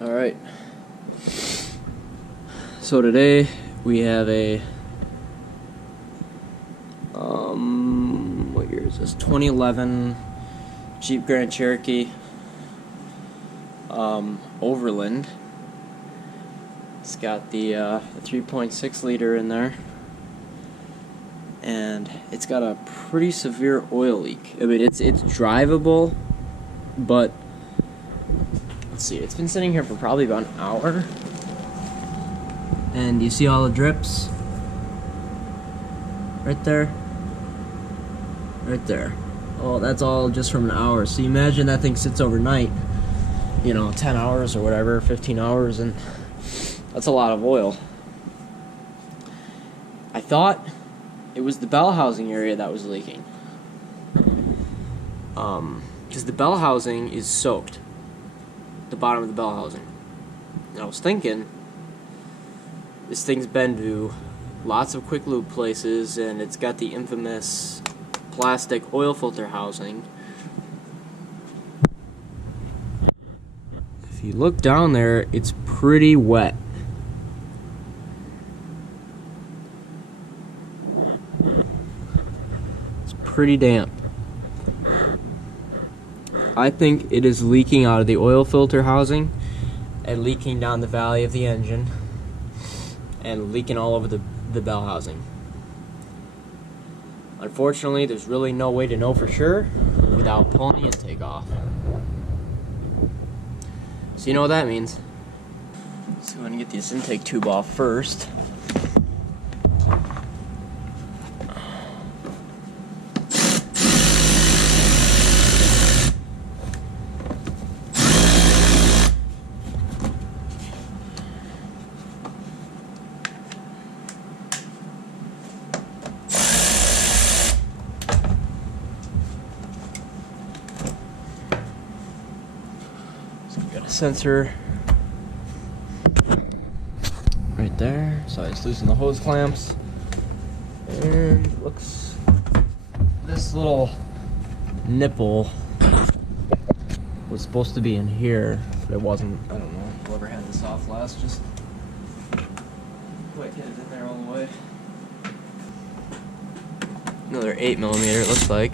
Alright, so today we have a, what year is this, 2011 Jeep Grand Cherokee, Overland. It's got the 3.6 liter in there, and it's got a pretty severe oil leak. I mean, it's drivable, but let's see, it's been sitting here for probably about an hour. And you see all the drips? Right there. Right there. Oh, that's all just from an hour. So you imagine that thing sits overnight, 10 hours or whatever, 15 hours, and that's a lot of oil. I thought it was the bell housing area that was leaking. Because the bell housing is soaked. The bottom of the bell housing. And I was thinking, this thing's been to lots of quick lube places, and it's got the infamous plastic oil filter housing. If you look down there, it's pretty wet. It's pretty damp. I think it is leaking out of the oil filter housing and leaking down the valley of the engine and leaking all over the bell housing. Unfortunately, there's really no way to know for sure without pulling the intake off. So you know what that means. So I'm going to get this intake tube off first. Got a sensor right there, so I just loosen the hose clamps, and it looks, this little nipple was supposed to be in here, but it wasn't. I don't know, whoever had this off last just quite hit it in there all the way. Another 8mm, it looks like.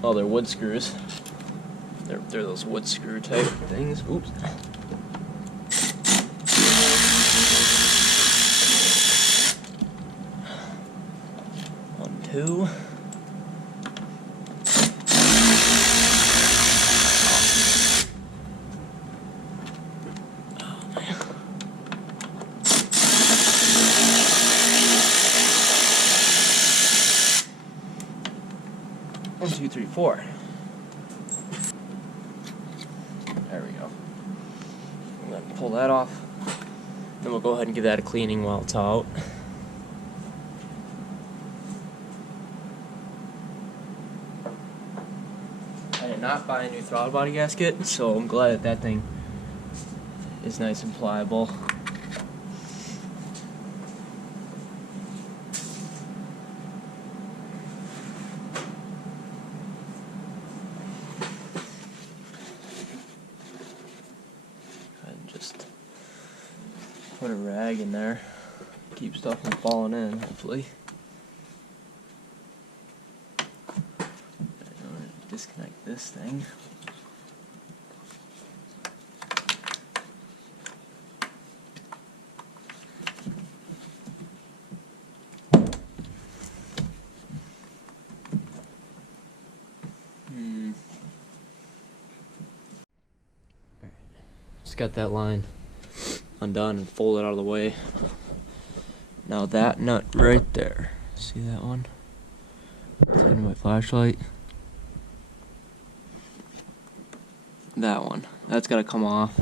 Oh, they're wood screws. They're those wood screw type things. Oops. One, two. Oh, man. 1, 2, 3, 4. There we go. I'm going to pull that off. Then we'll go ahead and give that a cleaning while it's out. I did not buy a new throttle body gasket, so I'm glad that that thing is nice and pliable. Just put a rag in there, keep stuff from falling in, hopefully. I'm going to disconnect this thing. Just got that line undone and folded out of the way. Now that nut right there, see that one? Taking my flashlight. That one, that's got to come off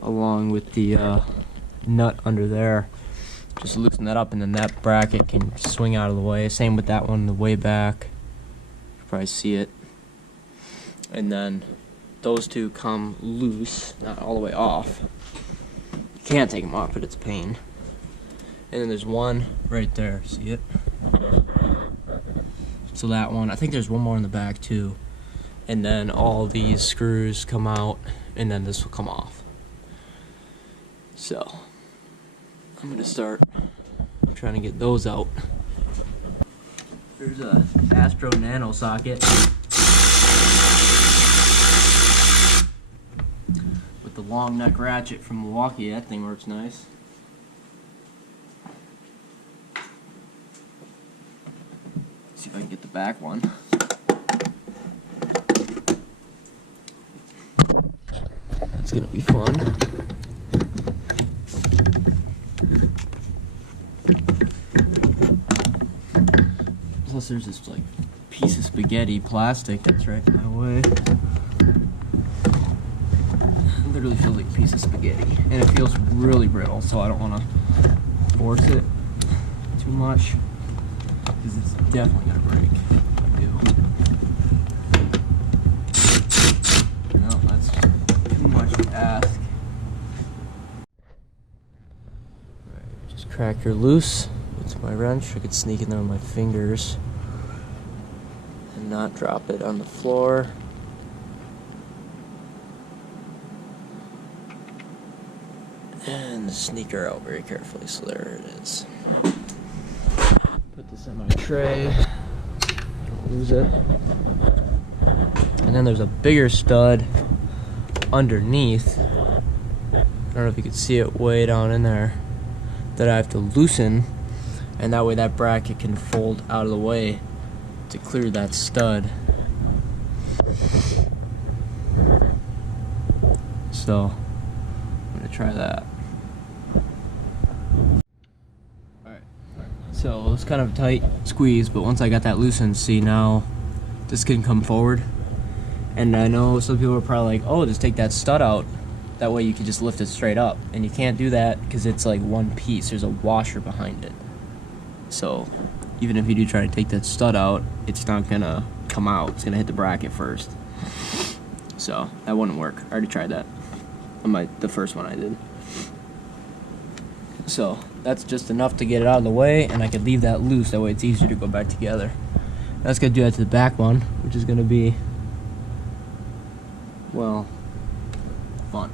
along with the nut under there. Just loosen that up, and then that bracket can swing out of the way. Same with that one, the way back. You can probably see it. And then those two come loose, not all the way off. You can't take them off, but it's a pain. And then there's one right there, see it? So that one, I think there's one more in the back too. And then all these screws come out, and then this will come off. So, I'm gonna start trying to get those out. There's a Astro Nano socket with the long neck ratchet from Milwaukee. That thing works nice. See if I can get the back one. That's gonna be fun. Plus there's this like piece of spaghetti plastic that's right in my way. It literally feels like a piece of spaghetti. And it feels really brittle, so I don't want to force it too much, because it's definitely gonna break if I do. No, that's too much to ask. Alright, just crack her loose. It's my wrench. I could sneak in there with my fingers and not drop it on the floor. And sneak her out very carefully. So there it is. Put this in my tray. Don't lose it. And then there's a bigger stud underneath. I don't know if you can see it way down in there, that I have to loosen, and that way that bracket can fold out of the way to clear that stud. So I'm gonna try that. Alright, so it's kind of a tight squeeze, but once I got that loosened, see, now this can come forward. And I know some people are probably like, oh, just take that stud out, that way you can just lift it straight up. And you can't do that because it's like one piece, there's a washer behind it. So even if you do try to take that stud out, it's not gonna come out, it's gonna hit the bracket first. So that wouldn't work. I already tried that on the first one I did. So that's just enough to get it out of the way, and I could leave that loose, that way it's easier to go back together. That's gonna do that to the back one, which is gonna be, well, fun.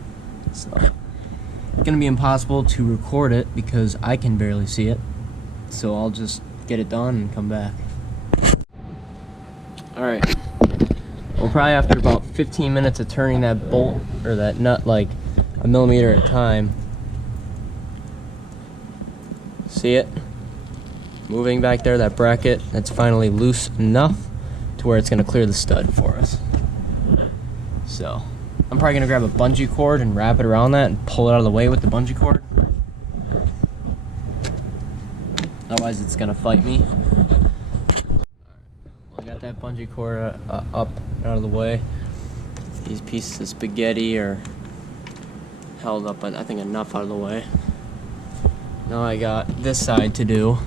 So it's gonna be impossible to record it because I can barely see it. So I'll just get it done and come back. Alright. Well, probably after about 15 minutes of turning that bolt or that nut like a millimeter at a time. See it? Moving back there, that bracket, that's finally loose enough to where it's gonna clear the stud for us. So I'm probably gonna grab a bungee cord and wrap it around that and pull it out of the way with the bungee cord. Otherwise it's gonna fight me. Well, I got that bungee cord up and out of the way. These pieces of spaghetti are held up, I think, enough out of the way. Now I got this side to do.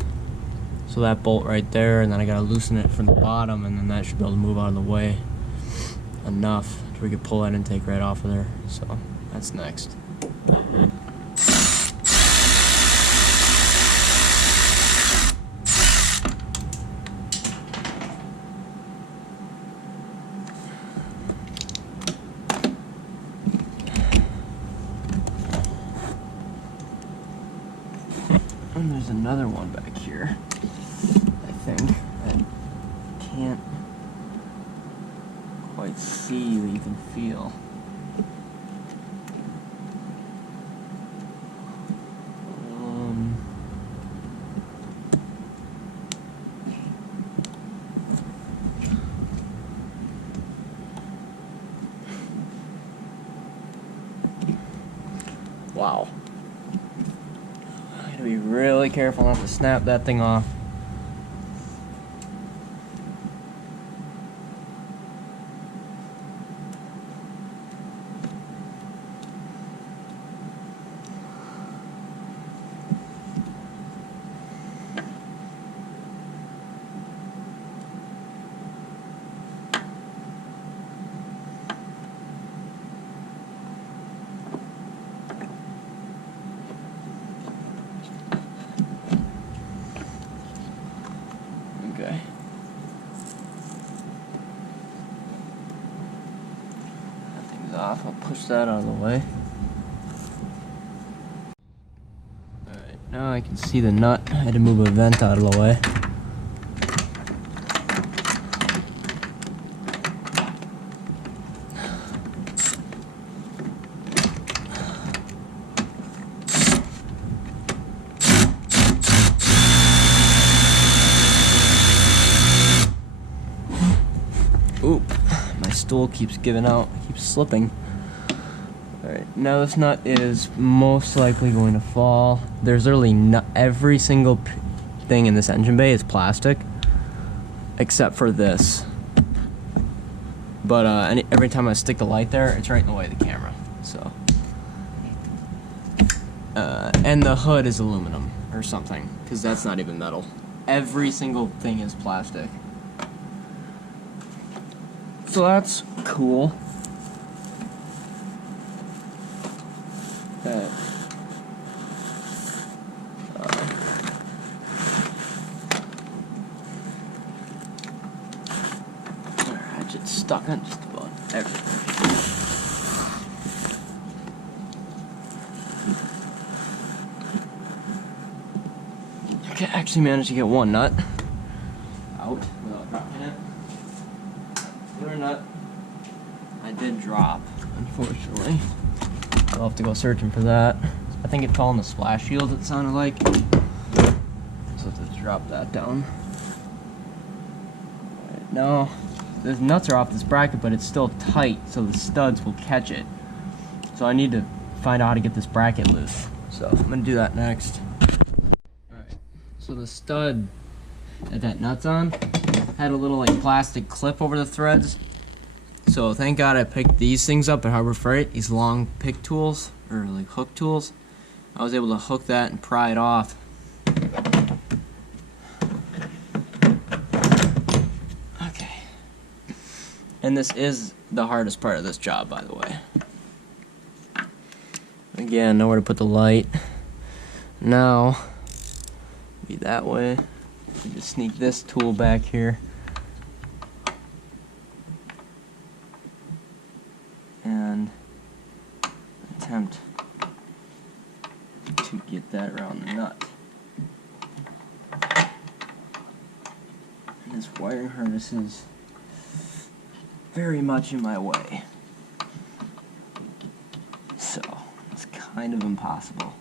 So that bolt right there, and then I gotta loosen it from the bottom, and then that should be able to move out of the way enough so we could pull that intake right off of there. So that's next. And there's another one back here, I think. I can't quite see, but you can feel. Wow. I gotta be really careful not to snap that thing off. off. I'll push that out of the way. Alright, now I can see the nut. I had to move a vent out of the way. Oop, my stool keeps giving out, keeps slipping. Alright, now this nut is most likely going to fall. There's literally every single thing in this engine bay is plastic, except for this. But every time I stick the light there, it's right in the way of the camera. So, and the hood is aluminum or something, because that's not even metal. Every single thing is plastic. So that's cool. That ratchet's stuck on just about everything. I can actually manage to get one nut out without dropping it. The other nut I did drop, unfortunately. I'll have to go searching for that. I think it fell in the splash shield, it sounded like. So I'll have to drop that down. Right, now, the nuts are off this bracket, but it's still tight, so the studs will catch it. So I need to find out how to get this bracket loose. So I'm gonna do that next. Alright, so the stud that nut's on had a little like plastic clip over the threads. So thank God I picked these things up at Harbor Freight, these long pick tools, or like hook tools. I was able to hook that and pry it off. Okay. And this is the hardest part of this job, by the way. Again, nowhere to put the light. Now, be that way. Just sneak this tool back here. And attempt to get that around the nut. And this wiring harness is very much in my way. So, it's kind of impossible.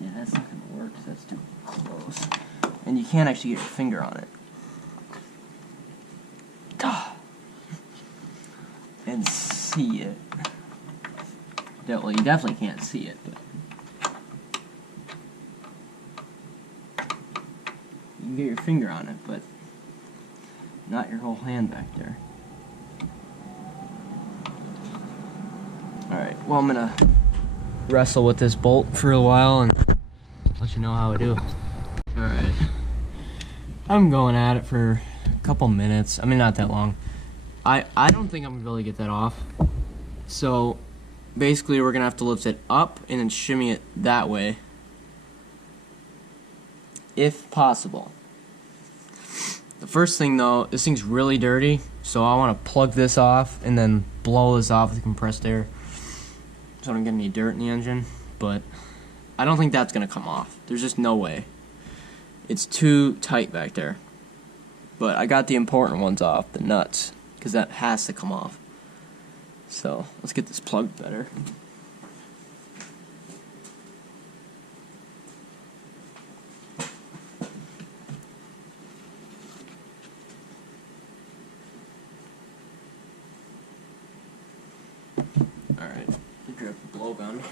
Yeah, that's not going to work because that's too close. And you can't actually get your finger on it. And see it. Well, you definitely can't see it, but you can get your finger on it, but not your whole hand back there. Alright, well, I'm gonna wrestle with this bolt for a while and let you know how I do. Alright, I'm going at it for a couple minutes. I mean, not that long. I don't think I'm gonna be able to get that off. So basically we're gonna have to lift it up and then shimmy it that way, if possible. The first thing though, this thing's really dirty, so I want to plug this off and then blow this off with compressed air so I don't get any dirt in the engine. But I don't think that's gonna come off. There's just no way. It's too tight back there. But I got the important ones off, the nuts, because that has to come off. So let's get this plugged better. Alright, grab the blowgun.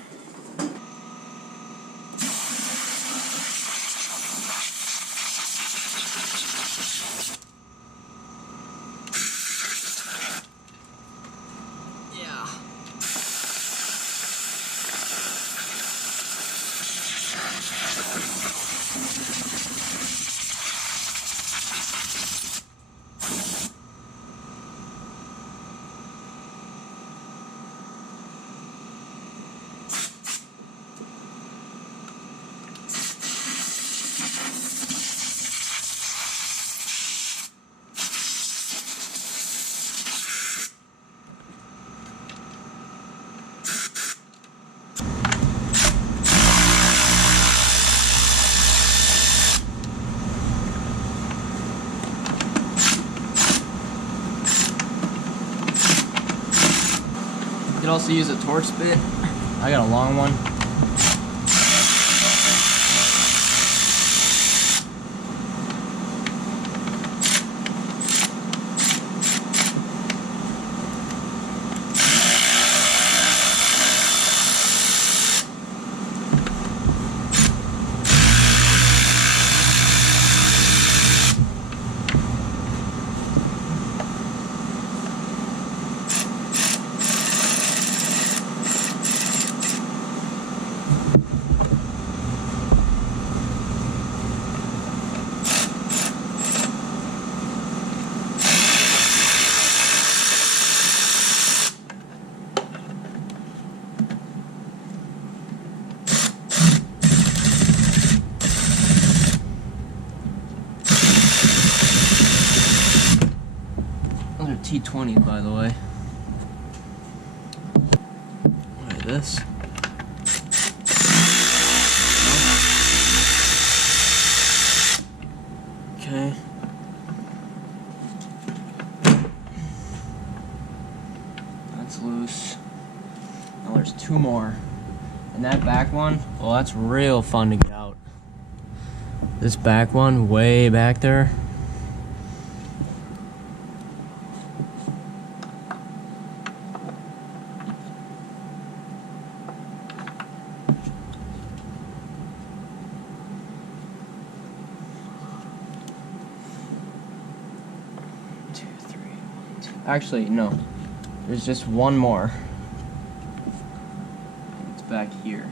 Yeah. could also use a Torx bit. I got a long one. Those are T20s, by the way. Look at this. Okay. That's loose. Now there's two more. And that back one, well, that's real fun to get out. This back one, way back there. Actually, no. There's just one more. It's back here.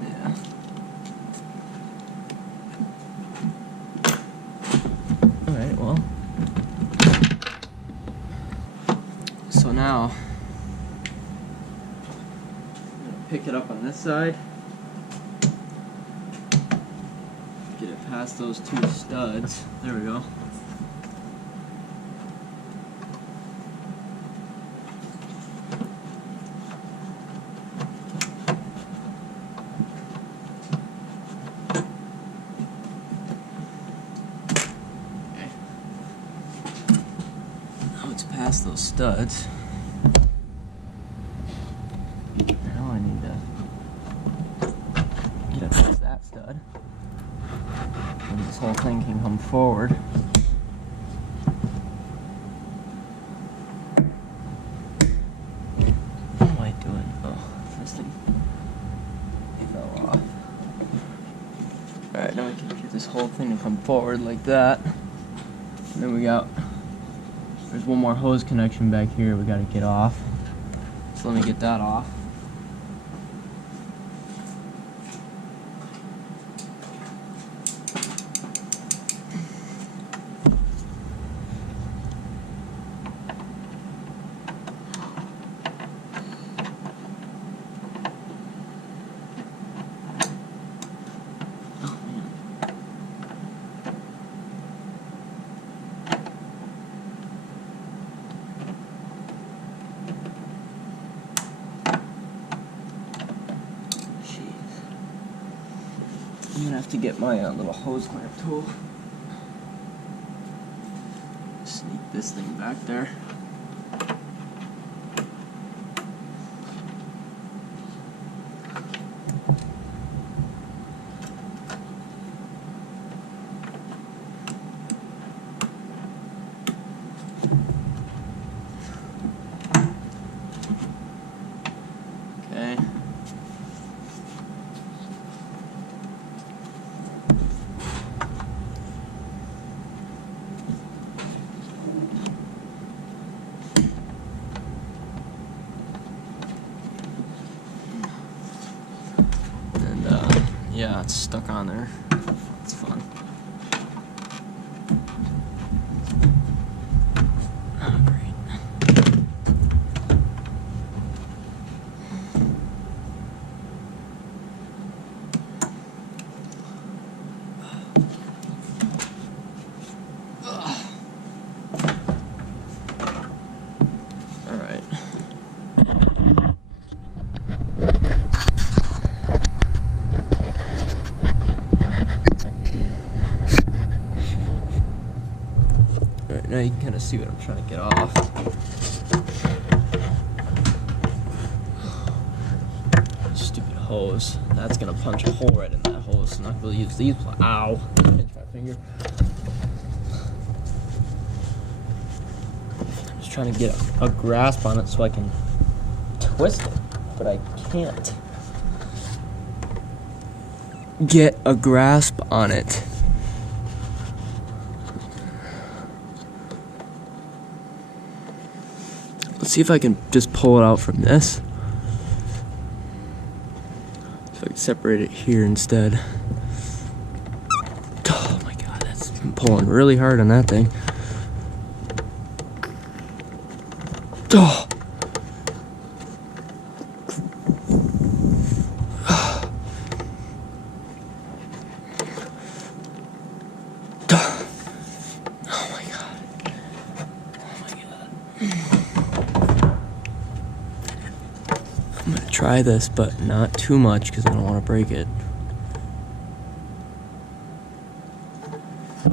Yeah. Alright, well. So now, pick it up on this side, get it past those two studs. There we go. Okay. Now it's past those studs. That stud, and this whole thing can come forward. What am I doing? Oh, this thing fell off. Alright, now we can get this whole thing to come forward like that. And then there's one more hose connection back here we gotta get off. So let me get that off. I'm gonna have to get my little hose clamp tool. Sneak this thing back there. Okay. Yeah, it's stuck on there. It's fun. Oh, great. All right. way, you can kind of see what I'm trying to get off. Stupid hose. That's gonna punch a hole right in that hose. So I'm not gonna use these. Ow! Pinch my finger. I'm just trying to get a grasp on it so I can twist it, but I can't get a grasp on it. Let's see if I can just pull it out from this. If I can separate it here instead. Oh my god, I'm pulling really hard on that thing. Oh. I'm gonna try this, but not too much because I don't want to break it. I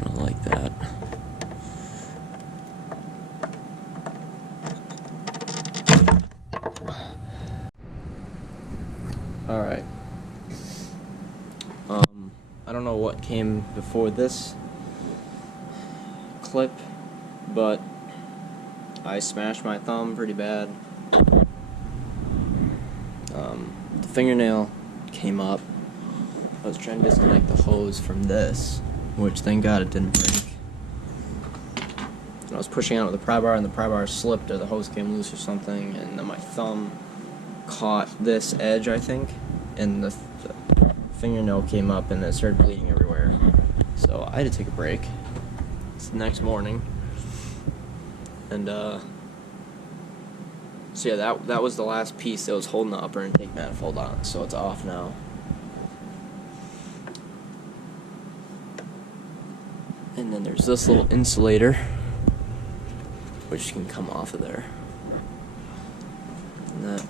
don't like that. All right. I don't know what came before this clip, but I smashed my thumb pretty bad. The fingernail came up. I was trying to disconnect the hose from this, which thank God it didn't break. And I was pushing out with the pry bar, and the pry bar slipped, or the hose came loose or something, and then my thumb caught this edge, I think, and the fingernail came up, and it started bleeding everywhere. So I had to take a break. It's the next morning. And so yeah, that was the last piece that was holding the upper intake manifold on, so it's off now. And then there's this little insulator, which can come off of there. And that,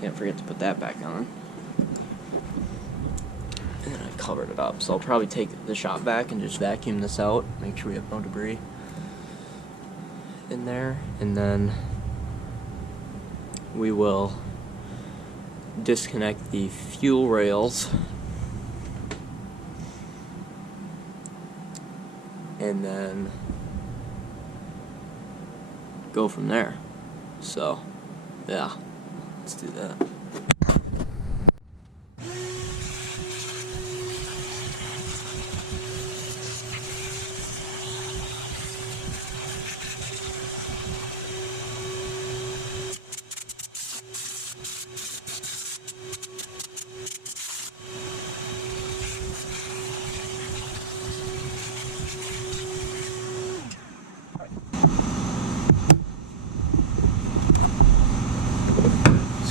can't forget to put that back on. And then I covered it up, so I'll probably take the shop vac and just vacuum this out, make sure we have no debris in there, and then we will disconnect the fuel rails and then go from there. So yeah, let's do that.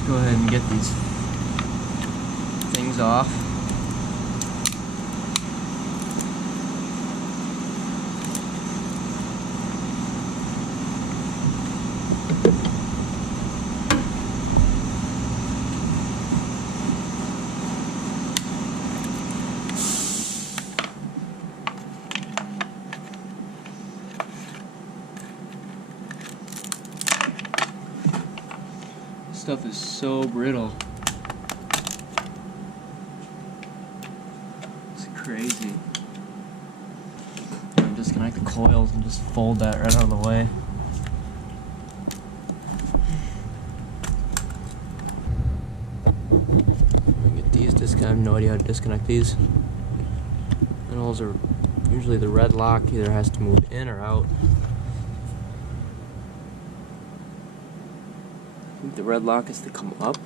Go ahead and get these things off. Stuff is so brittle. It's crazy. Disconnect the coils and just fold that right out of the way. Get these disconnected. I have no idea how to disconnect these. And those are usually the red lock either has to move in or out. The red lock is to come up.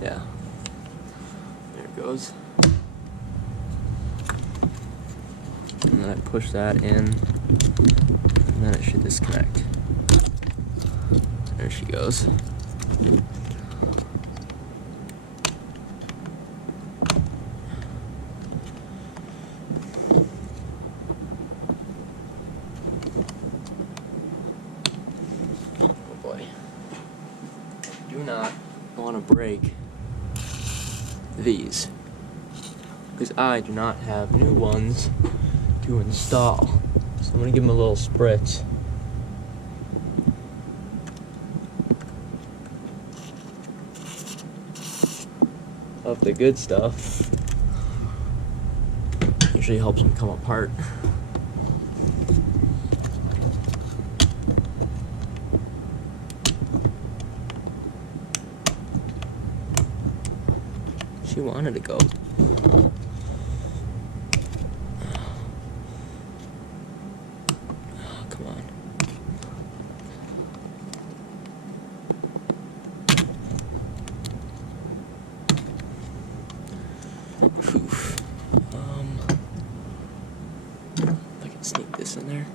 Yeah. There it goes. And then I push that in, and then it should disconnect. There she goes. break these, because I do not have new ones to install. So I'm gonna give them a little spritz. Of the good stuff. Usually helps them come apart. She wanted to go. Oh, come on. Oof. If I can sneak this in there.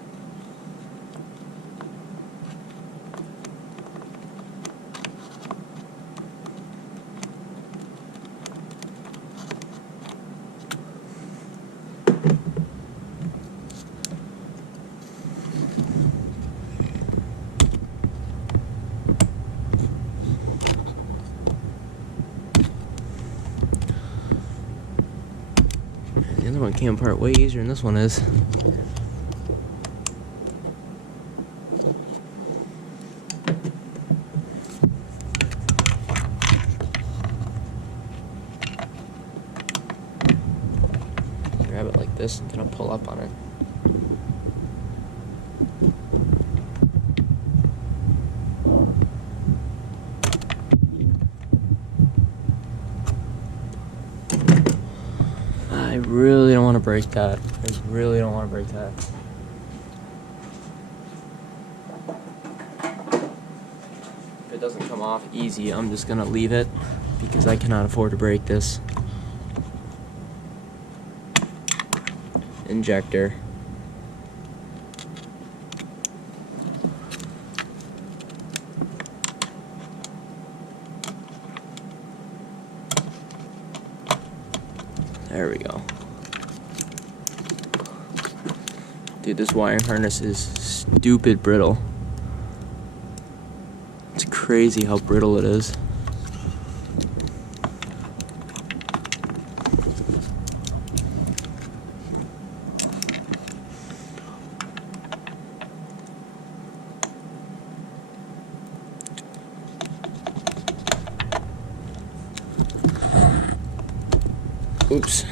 The other one came apart way easier than this one is. Grab it like this and kind of pull up on it. I really don't want to break that. I really don't want to break that. If it doesn't come off easy, I'm just going to leave it because I cannot afford to break this. Injector. There we go. Dude, this wiring harness is stupid brittle. It's crazy how brittle it is. Oops.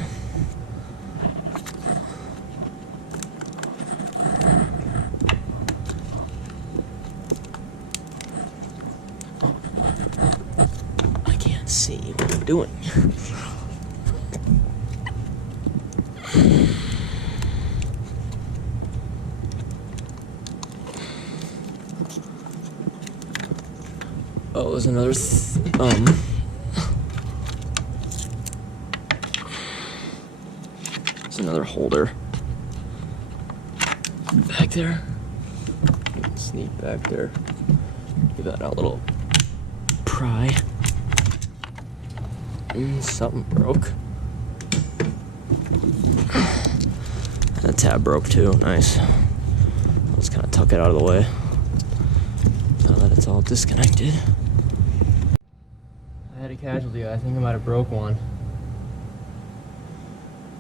I can't see what I'm doing. Oh, there's another there's another holder back there. Sneak back there. Give that a little pry. Something broke. That tab broke too. Nice. I'll just kind of tuck it out of the way. Now that it's all disconnected. I had a casualty. I think I might have broke one.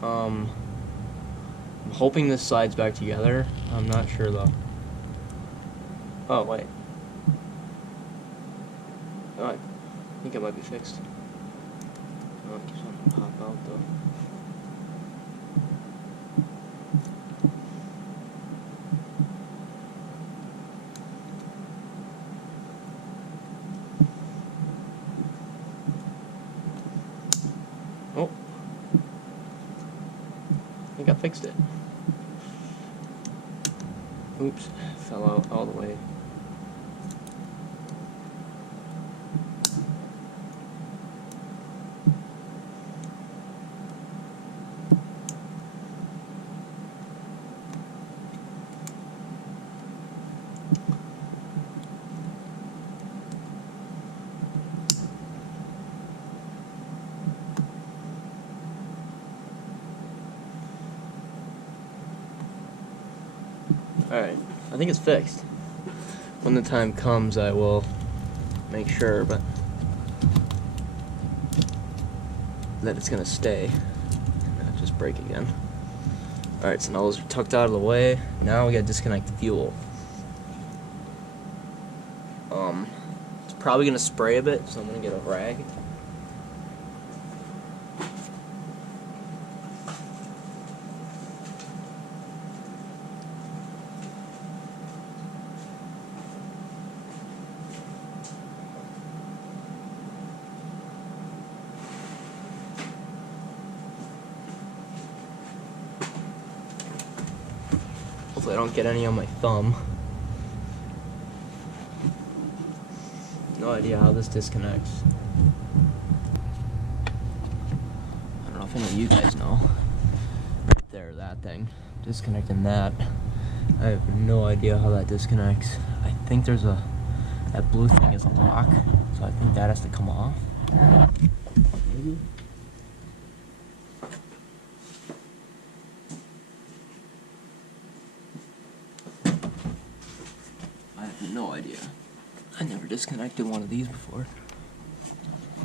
I'm hoping this slides back together. I'm not sure though. Oh wait. Oh, I think it might be fixed. Oh, it keeps on to pop out though. Oh. I think I fixed it. Oops, fell out all the way. Alright, I think it's fixed. When the time comes, I will make sure, but that it's gonna stay, not just break again. Alright, so now those are tucked out of the way. Now we gotta disconnect the fuel. It's probably gonna spray a bit, so I'm gonna get a rag. Hopefully I don't get any on my thumb. No idea how this disconnects. I don't know if any of you guys know. Right there, that thing. Disconnecting that. I have no idea how that disconnects. I think there's that blue thing is a lock, so I think that has to come off. Maybe? I have no idea. I never disconnected one of these before.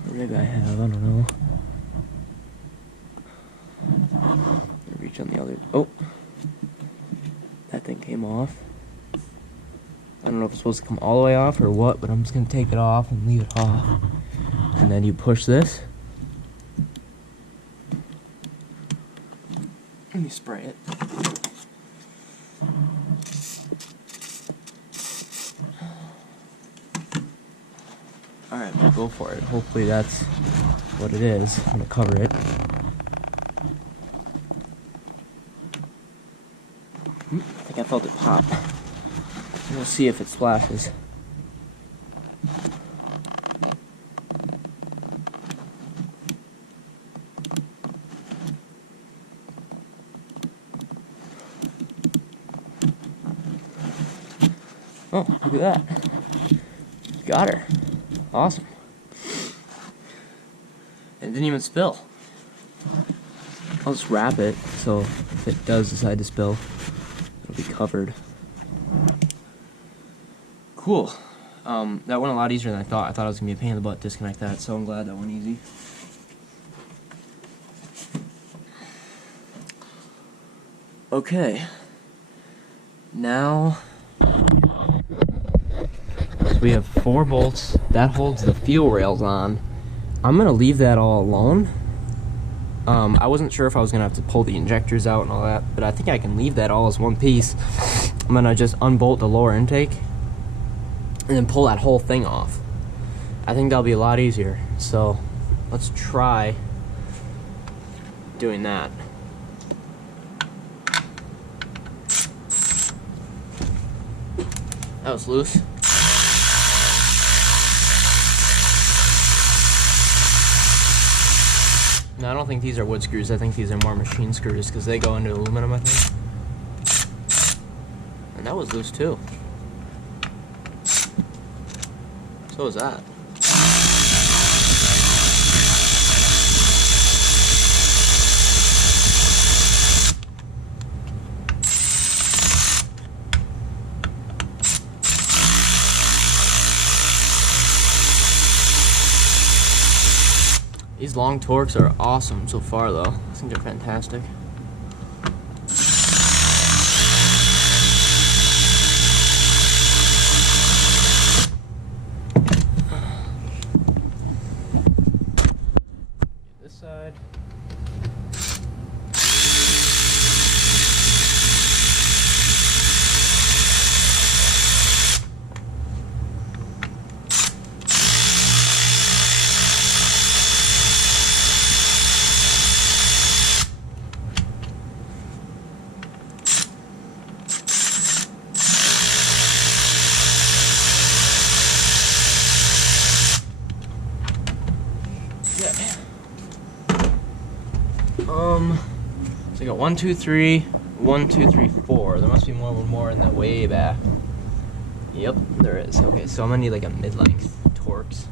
Or maybe I have, I don't know. Reach on the other. Oh! That thing came off. I don't know if it's supposed to come all the way off or what, but I'm just gonna take it off and leave it off. And then you push this. And you spray it. Alright, we'll go for it. Hopefully that's what it is. I'm gonna cover it. I think I felt it pop. We'll see if it splashes. Oh, look at that. Got her. Awesome. And it didn't even spill. I'll just wrap it so if it does decide to spill, it'll be covered. Cool. That went a lot easier than I thought. I thought it was going to be a pain in the butt to disconnect that, so I'm glad that went easy. Okay. Now, so we have 4 bolts. That holds the fuel rails on. I'm going to leave that all alone. I wasn't sure if I was going to have to pull the injectors out and all that, but I think I can leave that all as one piece. I'm going to just unbolt the lower intake and then pull that whole thing off. I think that'll be a lot easier. So let's try doing that. That was loose. No, I don't think these are wood screws. I think these are more machine screws because they go into aluminum, I think. And that was loose too. So was that. These long Torx are awesome so far though. I think they're fantastic. This side. So I got 1, 2, 3, 1, 2, 3, 4. There must be one more in the way back. Yep, there is. Okay, so I'm gonna need like a mid-length Torx.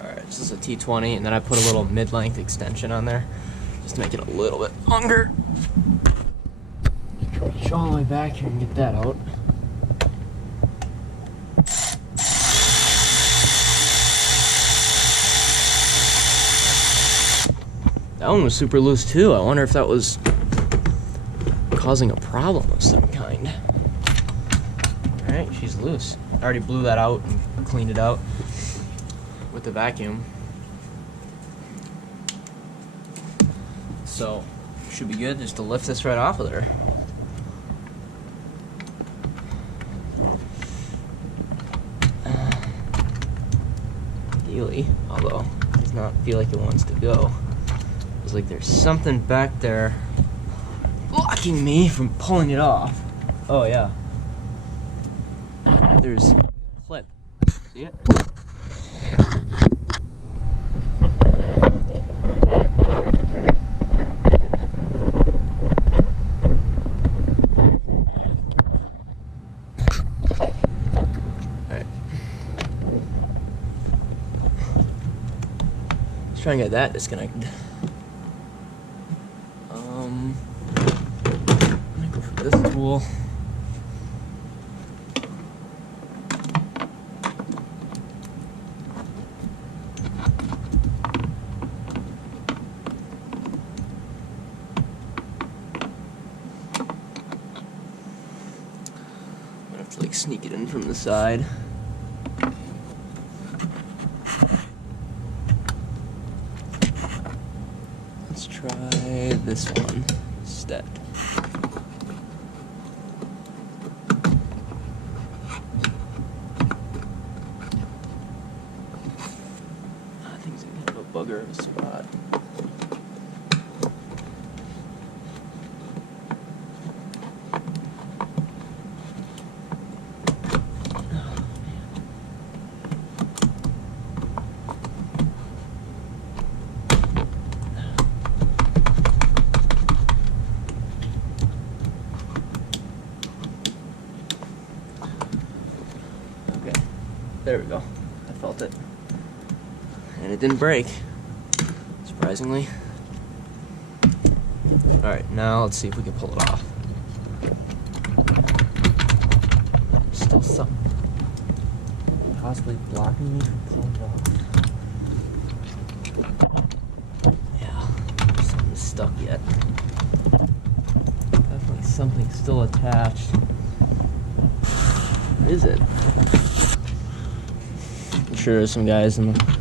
Alright, this is a T20, and then I put a little mid-length extension on there just to make it a little bit longer. Reach all the way back here and get that out. That one was super loose too. I wonder if that was causing a problem of some kind. Alright, she's loose. I already blew that out and cleaned it out with the vacuum. So, should be good just to lift this right off of there. Ideally, although it does not feel like it wants to go. It's like there's something back there blocking me from pulling it off. Oh yeah. There's a clip. See it? Alright. Let's try and get that disconnected. I'm gonna go for this tool. Like sneak it in from the side. Let's try this one instead. I think it's kind of a bugger of a spot. There we go. I felt it. And it didn't break, surprisingly. Alright, now let's see if we can pull it off. Still something possibly blocking me from pulling it off. Yeah, something's stuck yet. Definitely something still attached. What is it? I'm sure there's some guys in the,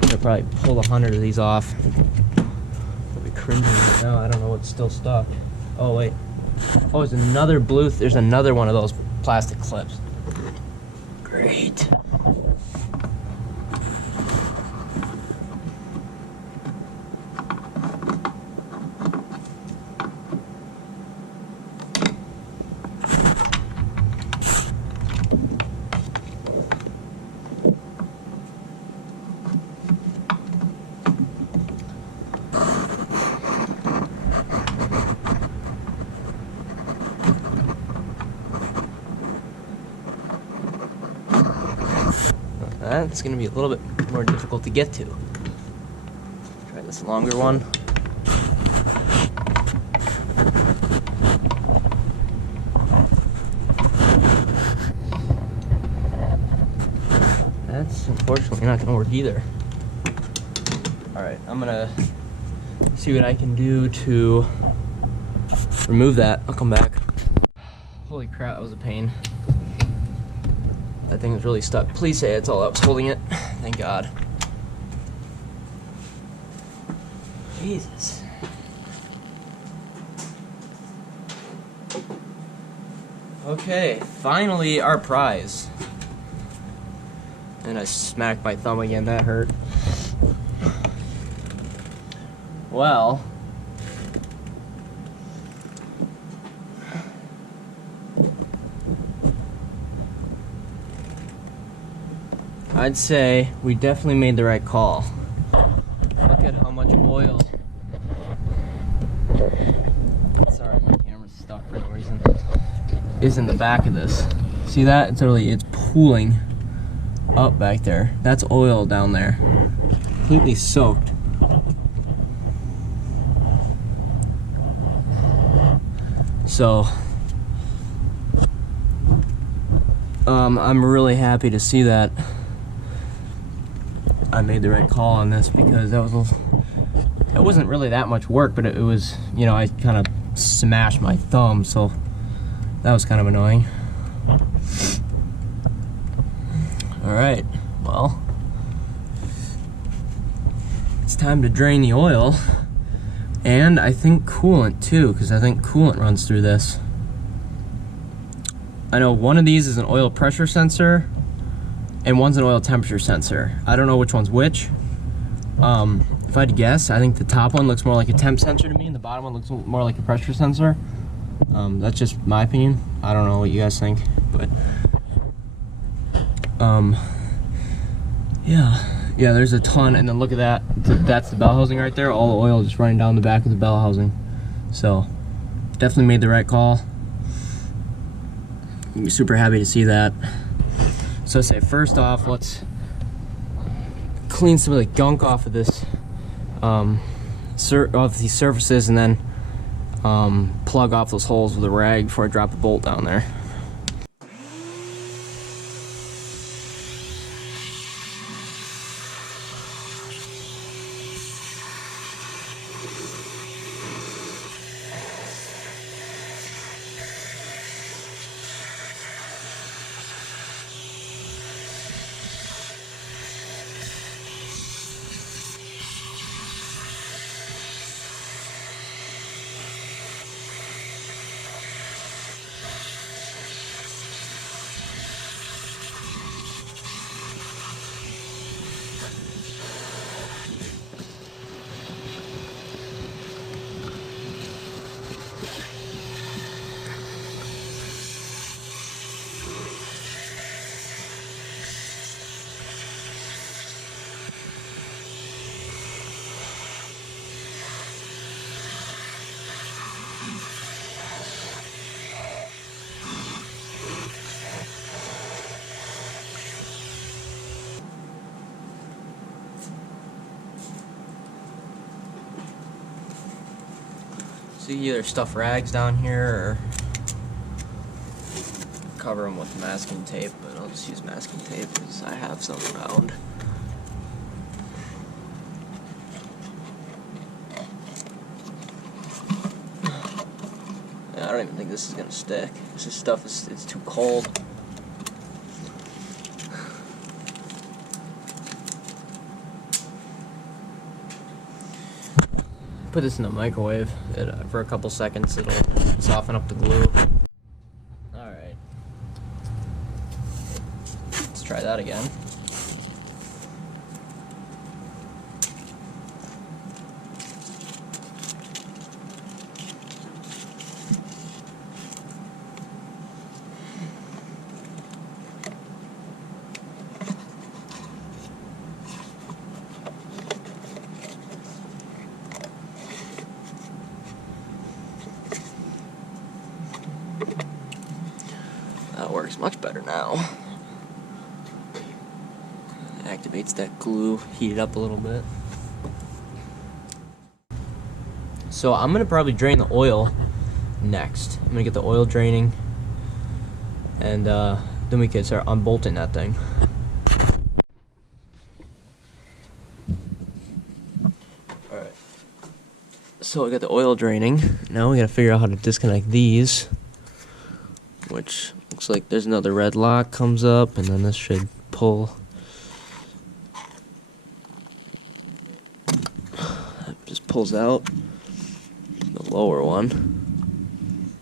they'll probably pull 100 of these off. They'll be cringing right now. I don't know what's still stuck. Oh wait. Oh, there's another there's another one of those plastic clips. Great. That's going to be a little bit more difficult to get to. Try this longer one. That's unfortunately not going to work either. Alright, I'm going to see what I can do to remove that. I'll come back. Holy crap, that was a pain. That thing was really stuck. Please say it's all that was holding it. Thank God. Jesus. Okay, finally our prize. And I smacked my thumb again, that hurt. Well, I'd say we definitely made the right call. Look at how much oil. Sorry, my camera's stuck for no reason. Is in the back of this. See that? It's pooling up back there. That's oil down there. Completely soaked. So, I'm really happy to see that I made the right call on this, because it wasn't really that much work, but it was, you know, I kind of smashed my thumb, so that was kind of annoying. Alright, well, it's time to drain the oil, and I think coolant too, because I think coolant runs through this. I know one of these is an oil pressure sensor, and one's an oil temperature sensor. I don't know which one's which. If I had to guess, I think the top one looks more like a temp sensor to me, and the bottom one looks more like a pressure sensor. That's just my opinion. I don't know what you guys think, but yeah, there's a ton, and then look at that. That's the bell housing right there. All the oil just running down the back of the bell housing. So, definitely made the right call. I'm super happy to see that. So I say, first off, let's clean some of the gunk off of this, off these surfaces, and then plug off those holes with a rag before I drop the bolt down there. So you either stuff rags down here or cover them with masking tape, but I'll just use masking tape because I have some around. Yeah, I don't even think this is gonna stick. This stuff it's too cold. Put this in the microwave for a couple seconds. It'll soften up the glue. Alright. Let's try that again. That works much better now. Activates that glue, heat it up a little bit. So I'm gonna probably drain the oil next. I'm gonna get the oil draining, and then we can start unbolting that thing. Alright. So I got the oil draining. Now we gotta figure out how to disconnect these, which looks like there's another red lock comes up, and then this should pull. That just pulls out the lower one.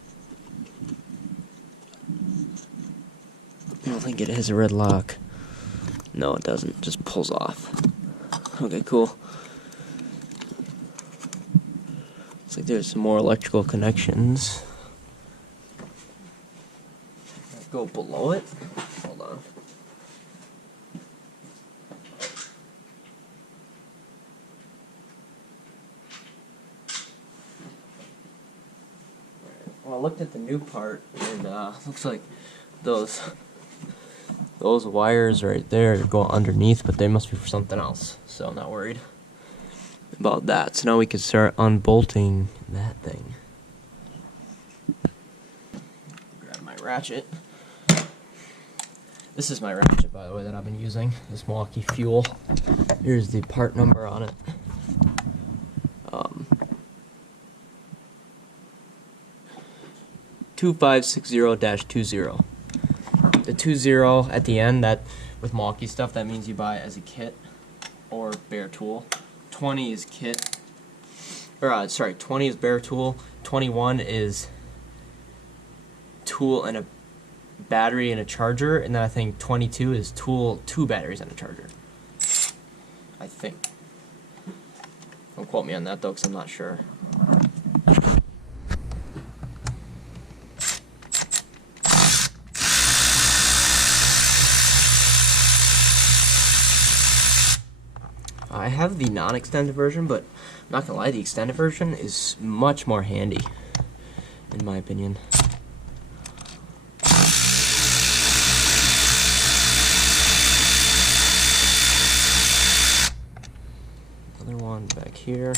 I don't think it has a red lock. No, it doesn't. It just pulls off. Okay, cool. Looks like there's some more electrical connections. Go below it. Hold on. Well, I looked at the new part, and looks like those Those wires right there go underneath, but they must be for something else, so I'm not worried about that. So now we can start unbolting that thing. Grab my ratchet. This is my ratchet, by the way, that I've been using, this Milwaukee Fuel. Here's the part number on it. 2560-20. The 20 at the end, that with Milwaukee stuff, that means you buy it as a kit or bare tool. 20 is kit, or 20 is bare tool. 21 is tool and a battery and a charger, and then I think 22 is tool, 2 batteries and a charger. I think. Don't quote me on that though, because I'm not sure. I have the non-extended version, but I'm not gonna lie, the extended version is much more handy, in my opinion. Another one back here.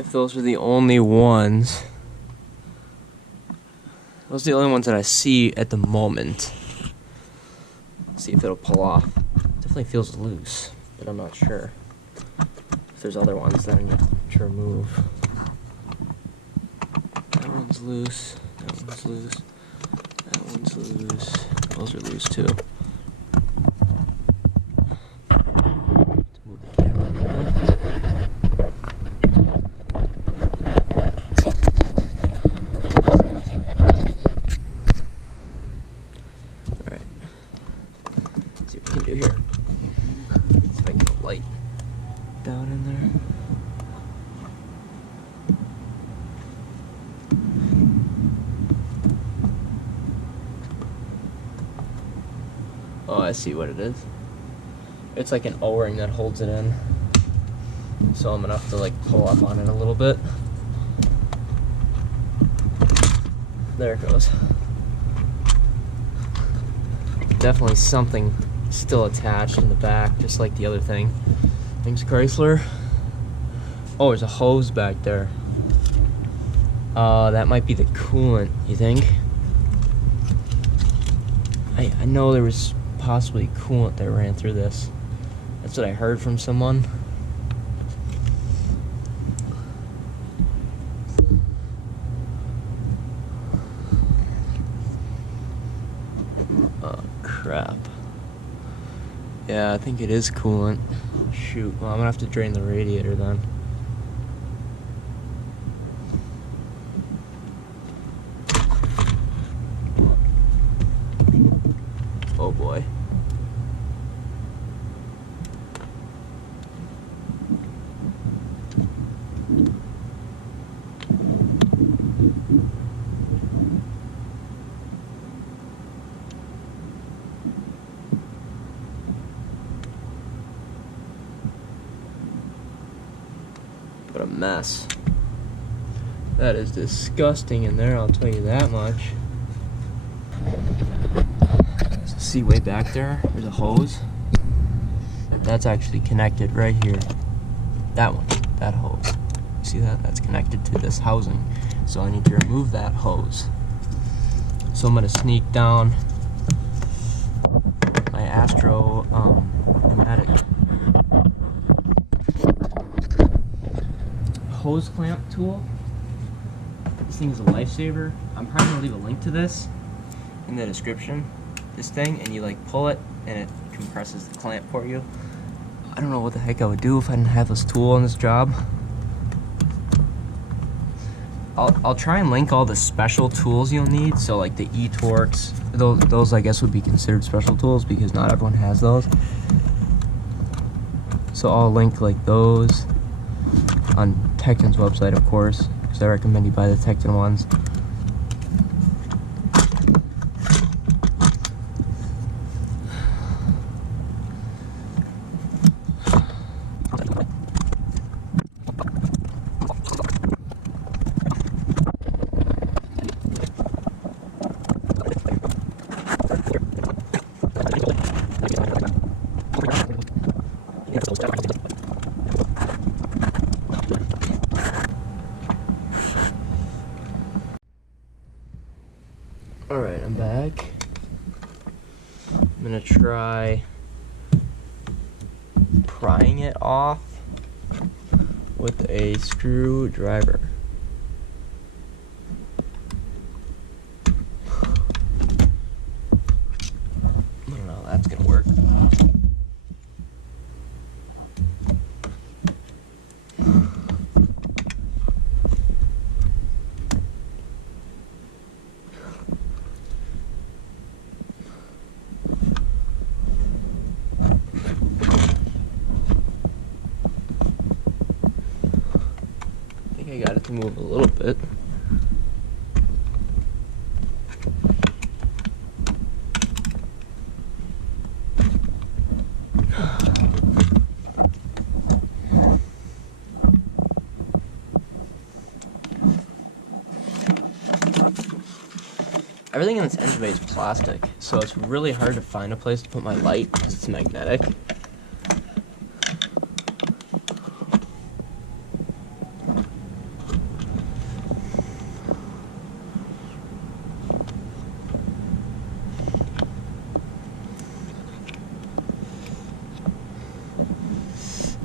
If those are the only ones. Those are the only ones that I see at the moment. Let's see if it'll pull off. Definitely feels loose, but I'm not sure. If there's other ones that I need to remove. That one's loose. That one's loose. That one's loose. Those are loose too. Down in there. Oh, I see what it is. It's like an O-ring that holds it in. So I'm gonna have to like pull up on it a little bit. There it goes. Definitely something still attached in the back, just like the other thing. Thanks, Chrysler. Oh, there's a hose back there. That might be the coolant, you think? I know there was possibly coolant that ran through this. That's what I heard from someone. Oh, crap. Yeah, I think it is coolant. Shoot, well, I'm gonna have to drain the radiator then. Oh boy. What a mess. That is disgusting in there, I'll tell you that much. See way back there, there's a hose. That's actually connected right here. That one, that hose. You see that? That's connected to this housing. So I need to remove that hose. So I'm gonna sneak down my Astro pneumatic hose clamp tool. This thing is a lifesaver. I'm probably gonna leave a link to this in the description. This thing, and you like pull it and it compresses the clamp for you. I don't know what the heck I would do if I didn't have this tool on this job. I'll try and link all the special tools you'll need. So like the E-Torx, those I guess would be considered special tools because not everyone has those. So I'll link like those on Tecton's website, of course, because I recommend you buy the Tecton ones. Alright, I'm back. I'm gonna try prying it off with a screwdriver. I don't know how that's gonna work. I got it to move a little bit. Everything in this engine bay is plastic, so it's really hard to find a place to put my light because it's magnetic.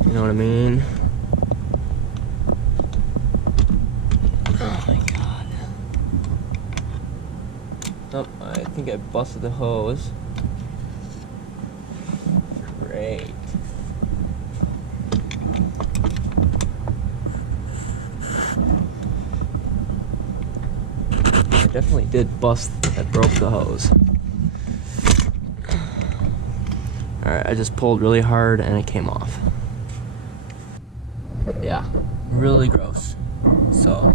You know what I mean? Oh my god. Oh, I think I busted the hose. Great. I definitely did bust, I broke the hose. Alright, I just pulled really hard and it came off. Yeah, really gross. So,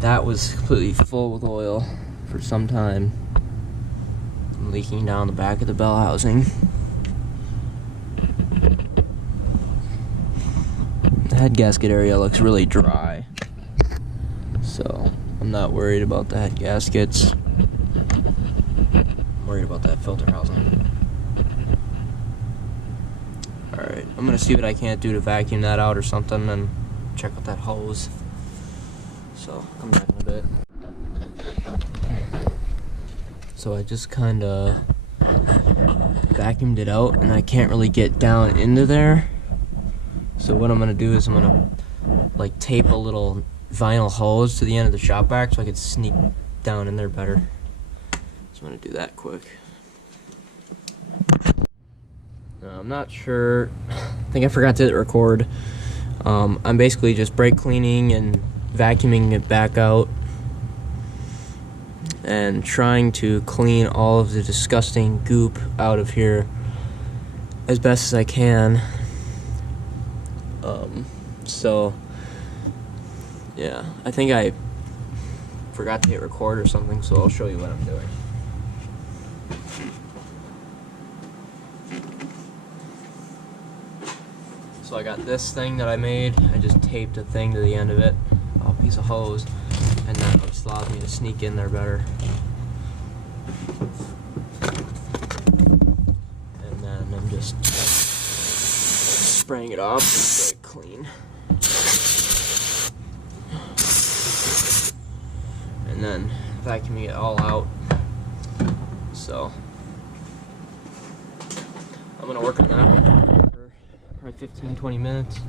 that was completely full with oil for some time, leaking down the back of the bell housing. The head gasket area looks really dry, so I'm not worried about the head gaskets. I'm worried about that filter housing. Alright, I'm gonna see what I can't do to vacuum that out or something and check out that hose. So, I'll come back in a bit. So I just kinda vacuumed it out and I can't really get down into there. So what I'm gonna do is I'm gonna like tape a little vinyl hose to the end of the shop vac so I can sneak down in there better. So I'm gonna do that quick. I'm not sure. I think I forgot to hit record. I'm basically just brake cleaning and vacuuming it back out and trying to clean all of the disgusting goop out of here as best as I can. So yeah, I think I forgot to hit record or something, so I'll show you what I'm doing. So I got this thing that I made. I just taped a thing to the end of it, a piece of hose, and that just allows me to sneak in there better. And then I'm just spraying it off just very clean. And then vacuuming it all out. So I'm gonna work on that for probably 15-20 minutes.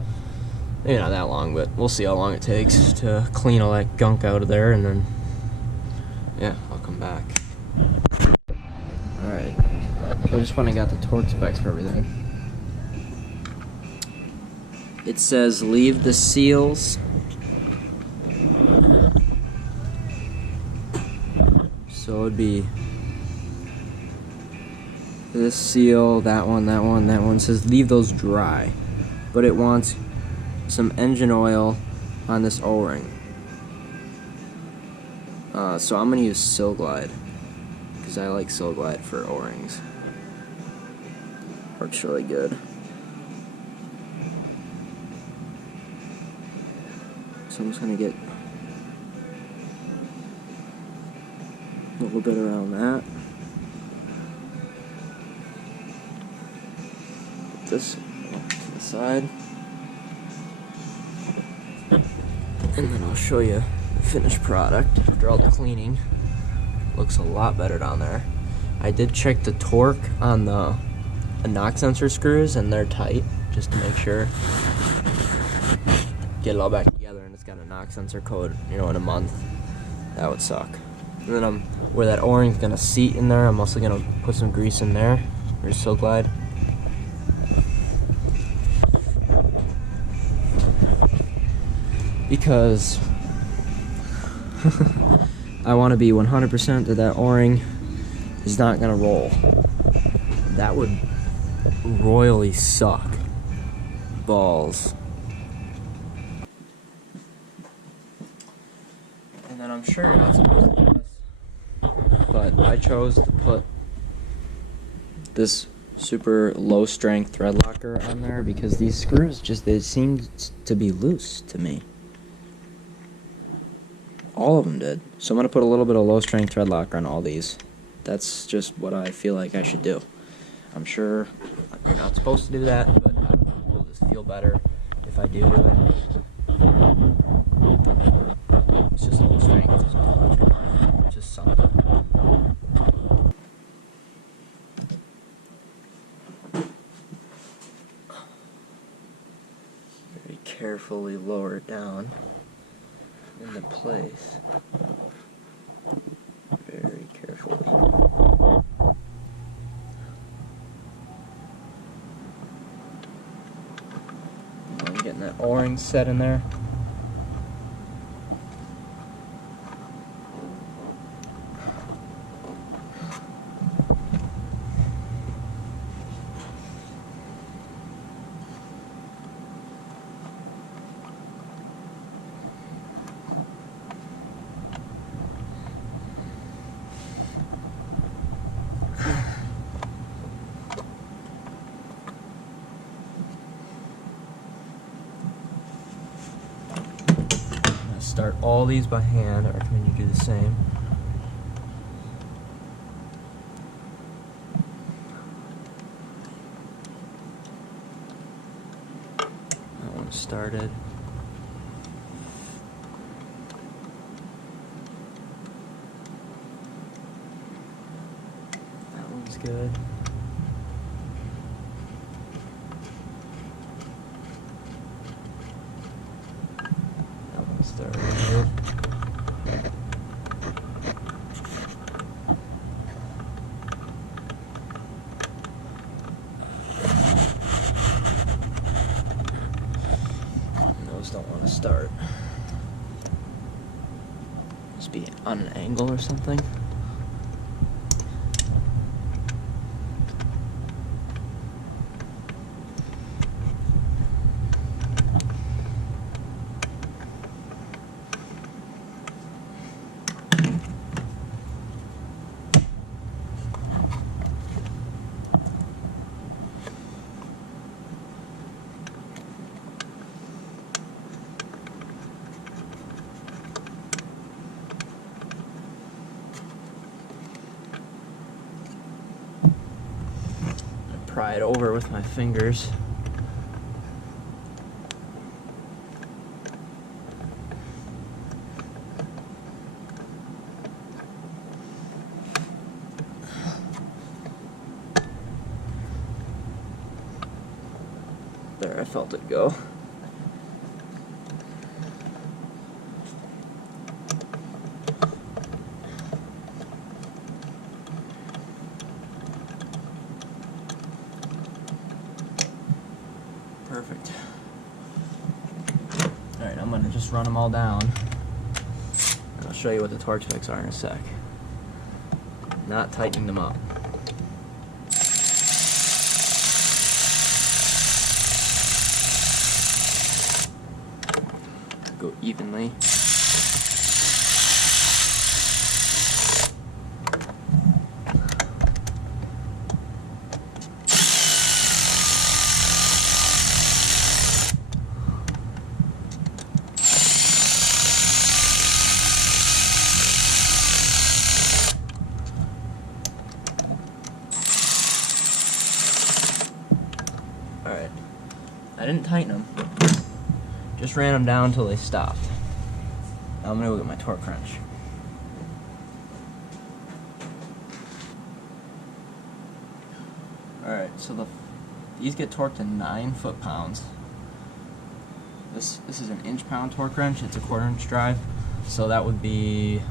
Maybe not that long, but we'll see how long it takes to clean all that gunk out of there, and then yeah, I'll come back. Alright, I just went and got the torque specs for everything. It says leave the seals So it'd be this seal, that one, that one, that one. It says leave those dry, but it wants some engine oil on this O-ring. So I'm gonna use Silglide because I like Silglide for O-rings. Works really good. So I'm just gonna get a little bit around that. Put this to the side. And then I'll show you the finished product after all the cleaning. Looks a lot better down there. I did check the torque on the knock sensor screws, and they're tight, just to make sure. Get it all back together, and it's got a knock sensor code, in a month. That would suck. And then where that O-ring's gonna seat in there, I'm also gonna put some grease in there, or Silglide. Because I want to be 100% that that O-ring is not gonna roll. That would royally suck. Balls. And then I'm sure you're not supposed to do this, but I chose to put this super low strength thread locker on there because these screws they seem to be loose to me. All of them did. So I'm going to put a little bit of low strength thread locker on all these. That's just what I feel like I should do. I'm sure you're not supposed to do that, but I will just feel better if I do it. It's just low strength. Just something. Very carefully lower it down into place. Very carefully. I'm getting that O-ring set in there. Start all these by hand. I recommend you do the same. That one started. That one's good. Started. Those don't want to start. Must be on an angle or something. Pry it over with my fingers. There, I felt it go. Perfect. Alright, I'm gonna just run them all down. I'll show you what the torque specs are in a sec. not tightening them up. Go evenly. Alright, I didn't tighten them, just ran them down until they stopped. Now I'm going to go get my torque wrench. Alright, so these get torqued to 9 foot-pounds. This is an inch-pound torque wrench, it's a 1/4 inch drive, so that would be,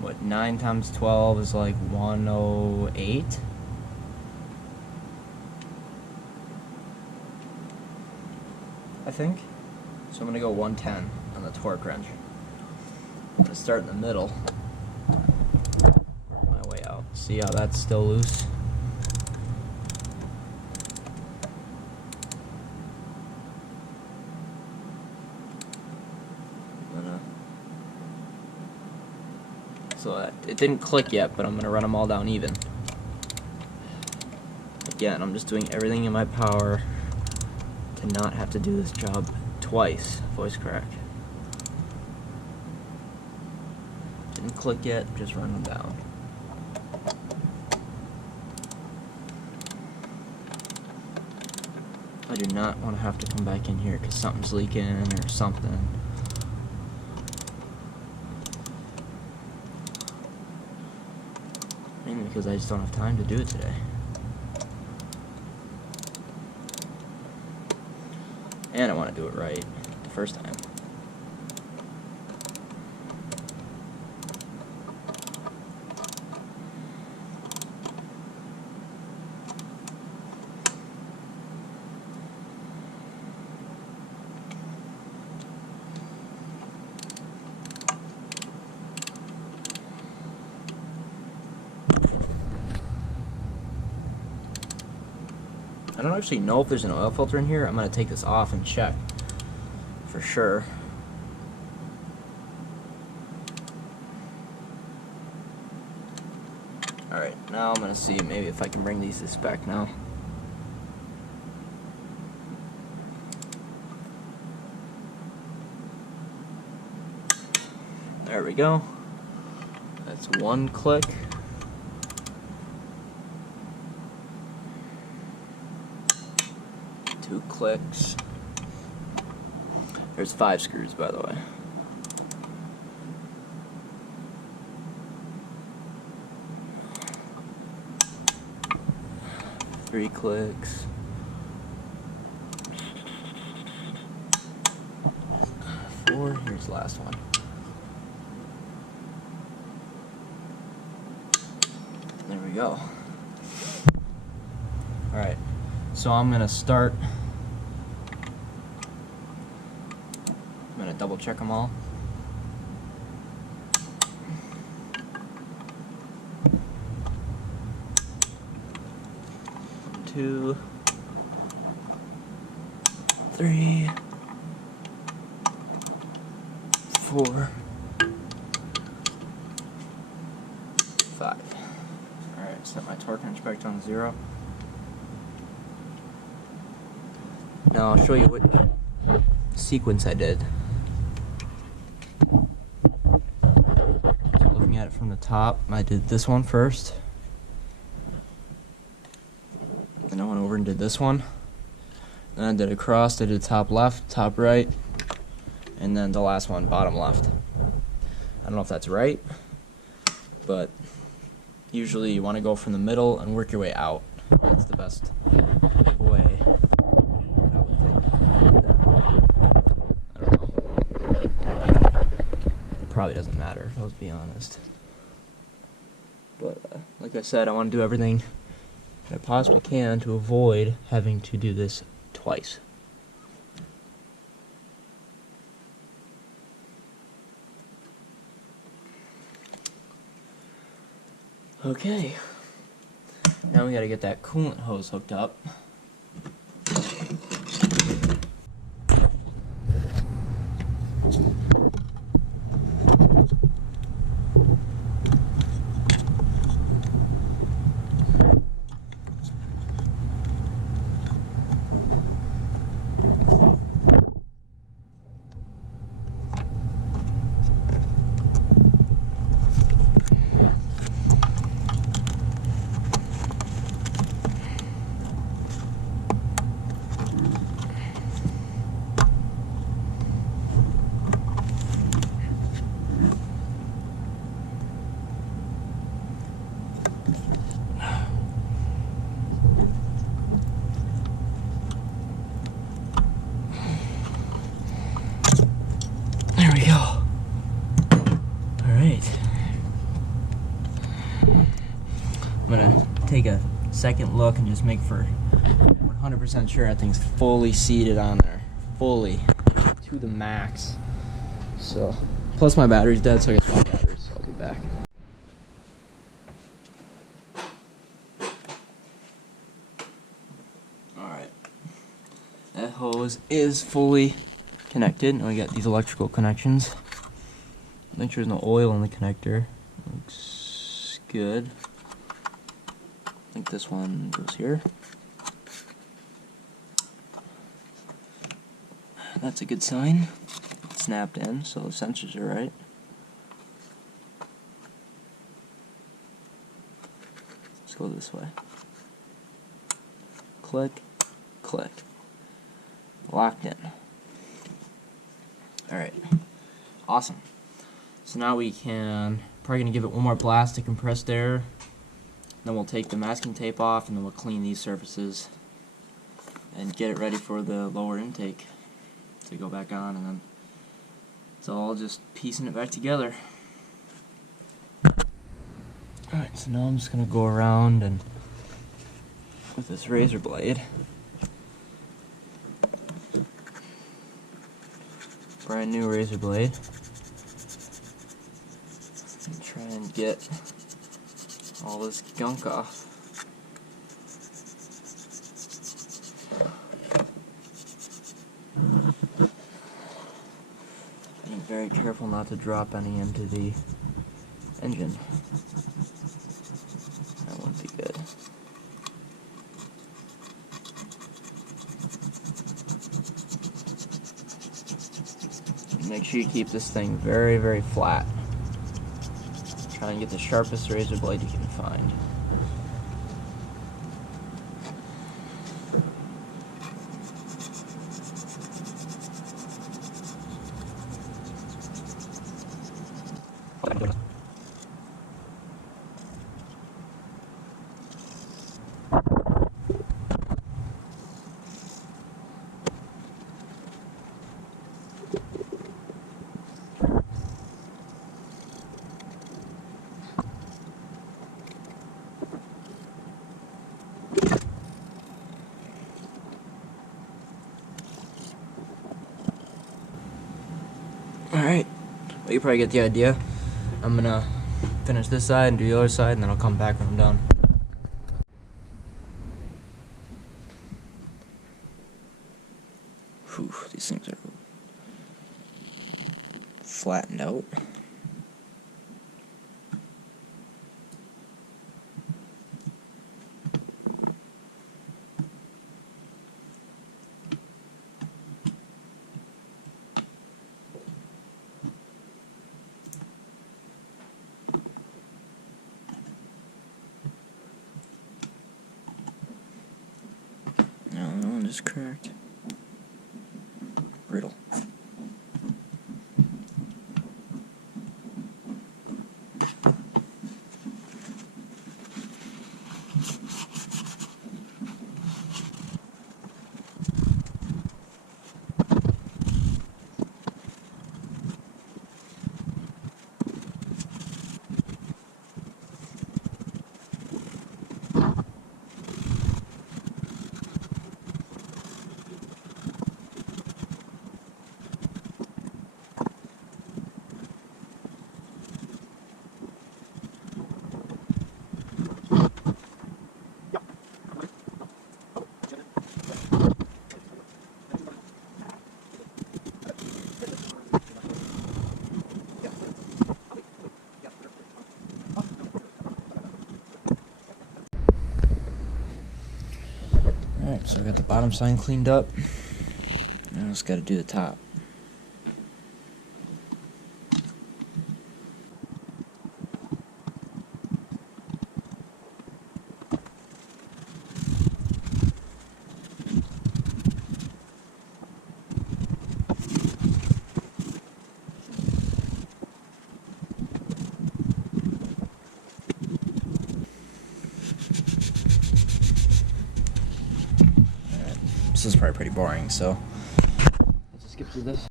what, 9 times 12 is like 108? I think. So I'm going to go 110 on the torque wrench. I'm going to start in the middle, work my way out. See how that's still loose? So it didn't click yet, but I'm going to run them all down even. Again, I'm just doing everything in my power to not have to do this job twice. Voice crack. Didn't click yet, just run them down. I do not want to have to come back in here because something's leaking or something. Mainly because I just don't have time to do it today. And I want to do it right the first time. I don't actually know if there's an oil filter in here. I'm going to take this off and check for sure. Alright, now I'm going to see maybe if I can bring these to spec now. There we go. That's one click. Two clicks. There's 5 screws, by the way. Three clicks. 4. Here's the last one. There we go. Alright, so I'm going to start. I'm going to double check them all. Two, 3, 4, 5. Alright, set my torque wrench back down to 0. Now I'll show you what sequence I did. So looking at it from the top, I did this one first. Then I went over and did this one. Then I did across, I did top left, top right, and then the last one, bottom left. I don't know if that's right, but usually you want to go from the middle and work your way out. That's the best way that I would think. I don't know. It probably doesn't matter, let's be honest. But like I said, I want to do everything that I possibly can to avoid having to do this twice. Okay, now we gotta get that coolant hose hooked up. There we go. Alright. I'm gonna take a second look and just make for 100% sure that thing's fully seated on there. Fully. To the max. So, plus my battery's dead, so I gotta swap batteries, so I'll be back. Alright. That hose is fully connected. Now we got these electrical connections. Make sure there's no oil in the connector. Looks good. I think this one goes here. That's a good sign. It's snapped in, so the sensors are right. Let's go this way. Click, click. Locked in. Alright, awesome. So now we can, probably gonna give it one more blast to compressed air. Then we'll take the masking tape off and then we'll clean these surfaces and get it ready for the lower intake to go back on, and then it's all just piecing it back together. Alright, so now I'm just gonna go around and with this razor blade, brand new razor blade, and try and get all this gunk off. Being very careful not to drop any into the engine. That wouldn't be good. Make sure you keep this thing very, very flat. Try and get the sharpest razor blade you can find. Alright, well, you probably get the idea. I'm gonna finish this side and do the other side, and then I'll come back when I'm done. Whew, these things are flattened out. Is cracked. Brittle. So I got the bottom sign cleaned up. Now I just got to do the top. This is probably pretty boring, so let's just skip through this.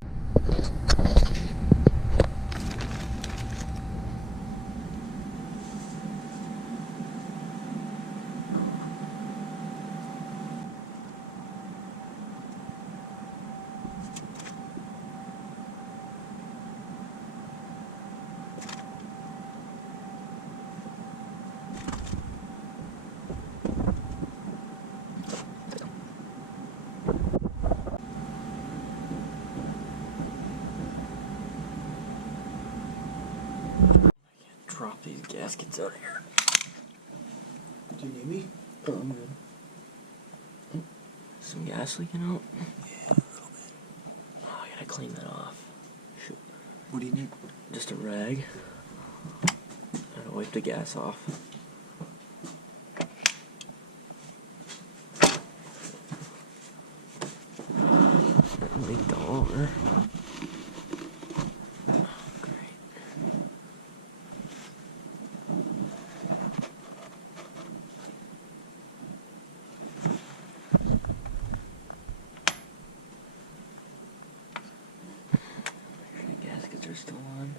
Drop these gaskets out here. Do you need me? Oh, I'm good. Some gas leaking out? Yeah, a little bit. Oh, I gotta clean that off. Shoot. What do you need? Just a rag. I gotta wipe the gas off. Leaked all over. Are still on.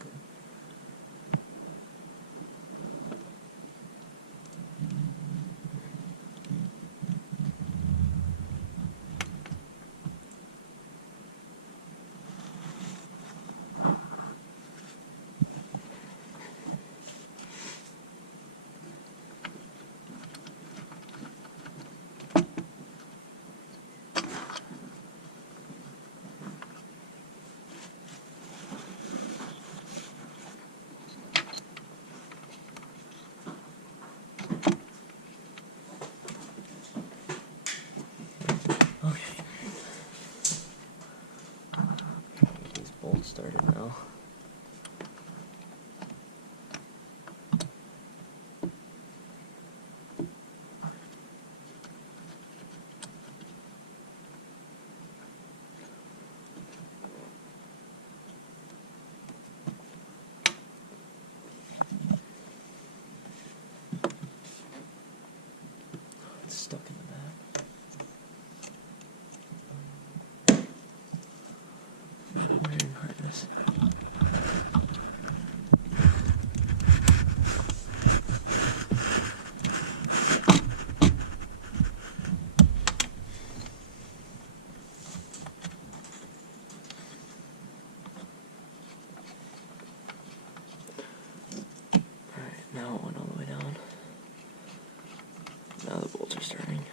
Okay. Okay. Get these bolts started now. It's stuck in the back. Iron harness. Alright, now it went all the way down. Now the bolts are starting.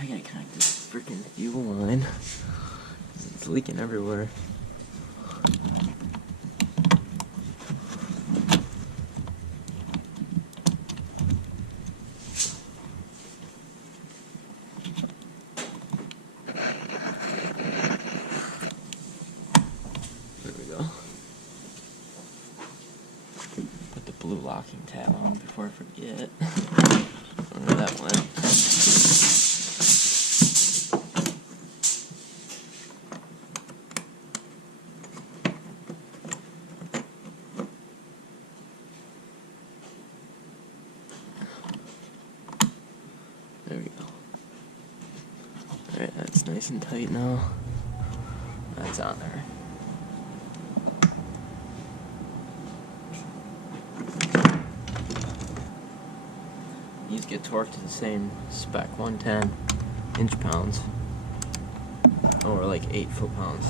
I gotta connect this freaking fuel line. It's leaking everywhere. There we go. Put the blue locking tab on before I forget. Where that went. There we go. Alright, that's nice and tight now. That's on there. These get torqued to the same spec, 110 inch-pounds, or like 8 foot-pounds.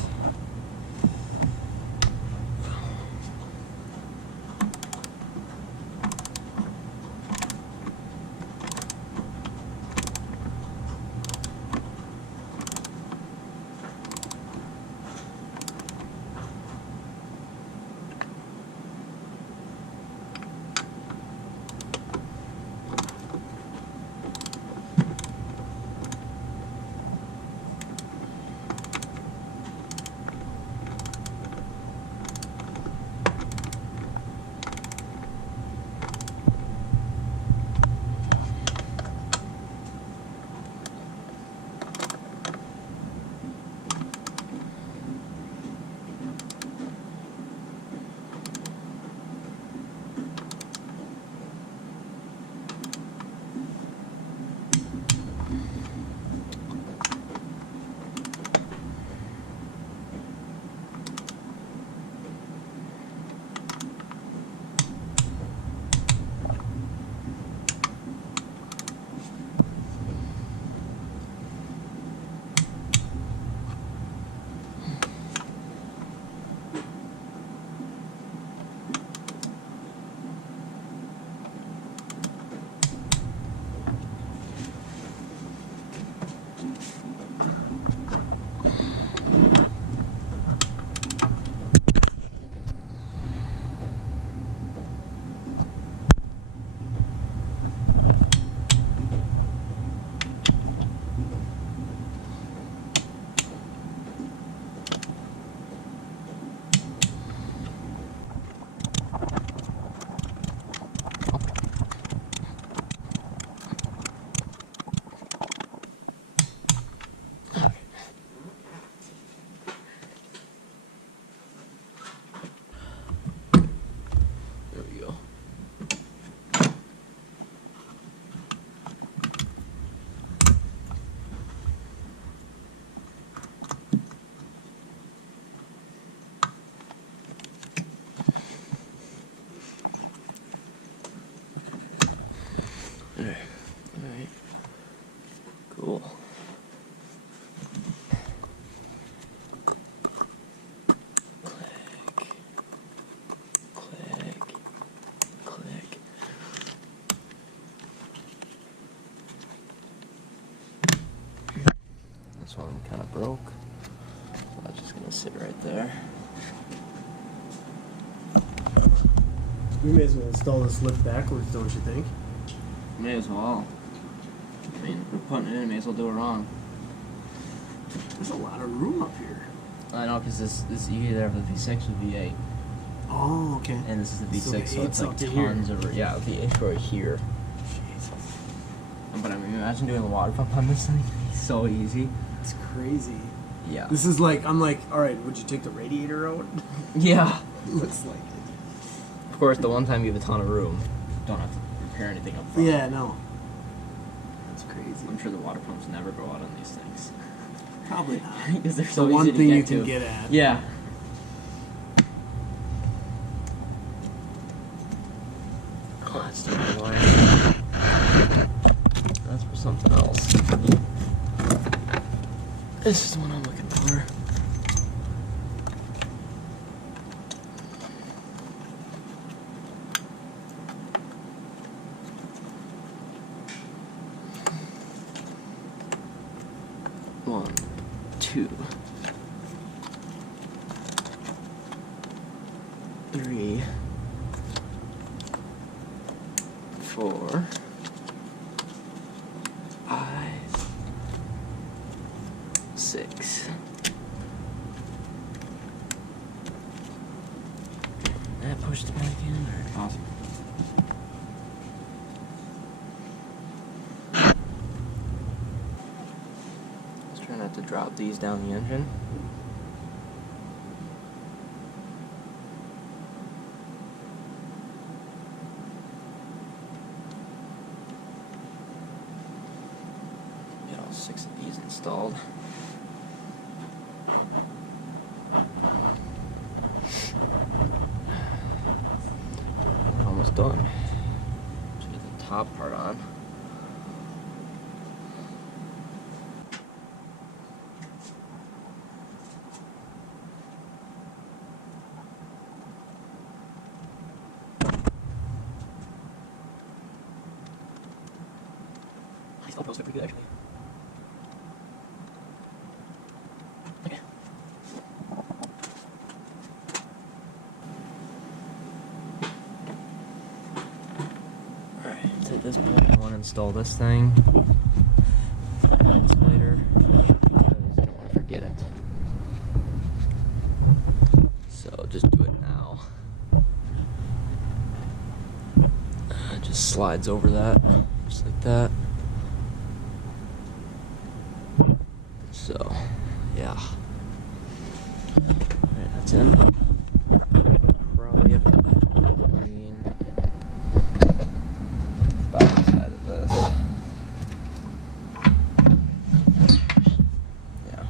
Alright. Cool. Click. Click. Click. This one kind of broke. So that's just gonna sit right there. We may as well install this lift backwards, don't you think? May as well. I mean, we're putting it in, may as well do it wrong. There's a lot of room up here. I know, because this you either have the V6 or V8. Oh, okay. And this is the V6, So the so it's 8's like up to here. tons of, yeah, V8's right here. Jesus. But I mean, imagine doing the water pump on this thing. It's so easy. It's crazy. Yeah. This is like, I'm like, alright, would you take the radiator out? Yeah. Looks like it. Of course, the one time you have a ton of room, don't have to repair anything up front. Yeah, no. That's crazy. I'm sure the water pumps never go out on these things. Probably not. Because they're so the easy one to thing get you to. can get at. Yeah. Oh, that's too much wire. That's for something else. This is the one I'm looking for. 1, 2, 3, 4, 5, 6. That pushed it back in. Alright, awesome. Let's try not to drop these down the engine. Get all 6 of these installed. We're almost done. Let's get the top part on. These GoPros look pretty good, actually. Okay. Alright, so at this point I want to install this thing. Insulator. Because I don't want to forget it. So just do it now. It just slides over that, just like that. So, yeah. Alright, that's in. Probably have to clean the bottom side of this. Yeah.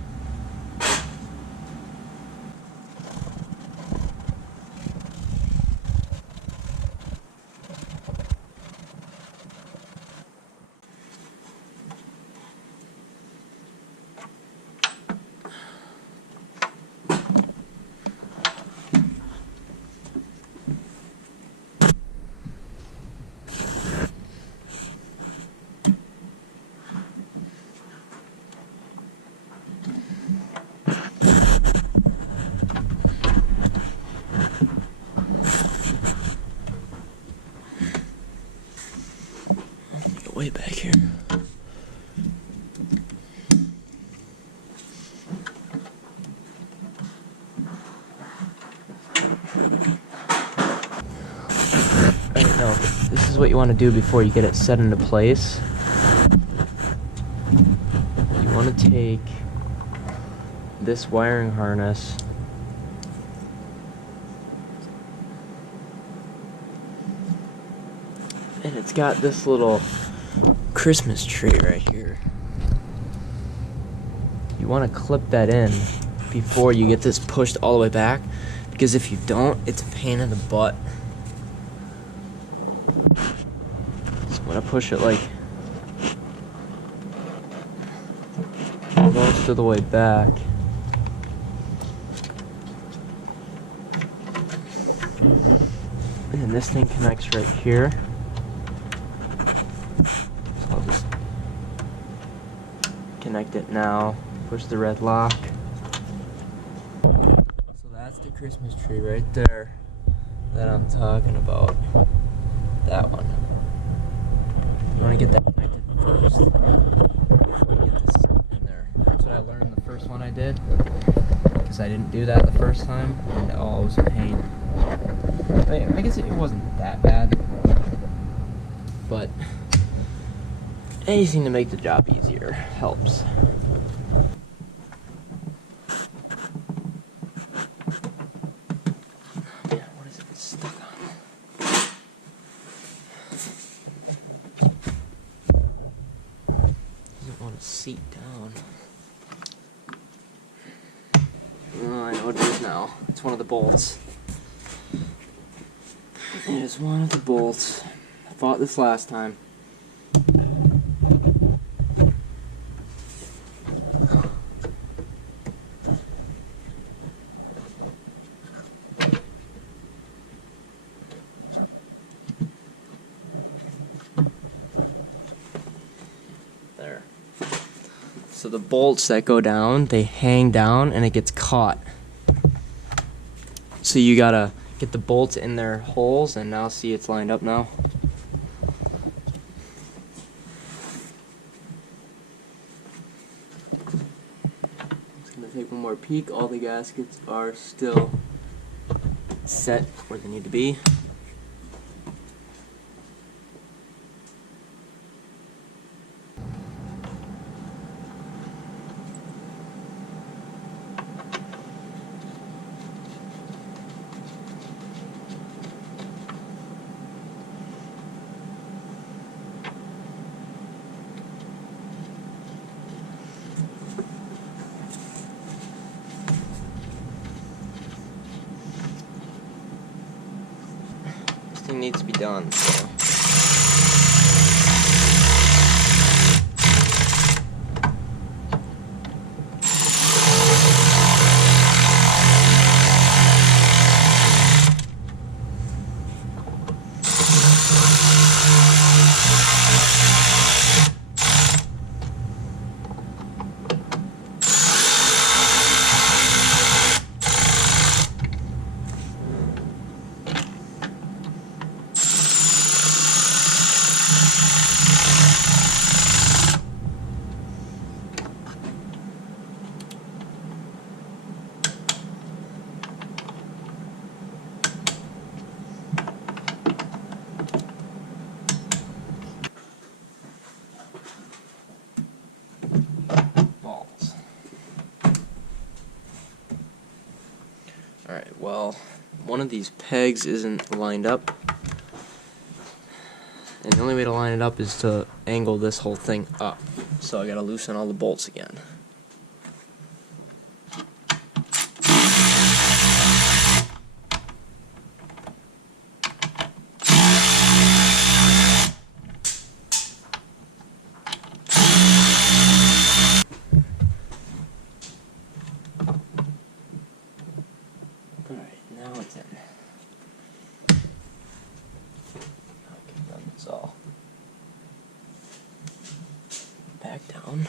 Way back here. Alright, now this is what you want to do before you get it set into place. You want to take this wiring harness and it's got this little Christmas tree right here. You want to clip that in before you get this pushed all the way back, because if you don't, it's a pain in the butt. So I'm gonna push it like most of the way back. And then this thing connects right here. I'll just connect it now, push the red lock. So that's the Christmas tree right there that I'm talking about. That one. You want to get that connected first before you get this in there. That's what I learned the first one I did, because I didn't do that the first time, and oh, it was a pain. I guess it wasn't that bad, but anything to make the job easier helps. Man, what is it stuck on? Doesn't want to seat down. Oh, I know what it is now. It's one of the bolts. It is one of the bolts. I fought this last time. There. So the bolts that go down, they hang down and it gets caught. So you gotta get the bolts in their holes, and now see it's lined up now. Just gonna take one more peek. All the gaskets are still set where they need to be. This thing needs to be done, so. Alright, well, one of these pegs isn't lined up, and the only way to line it up is to angle this whole thing up. So I gotta loosen all the bolts again. Alright, now it's in. Okay, run this all back down.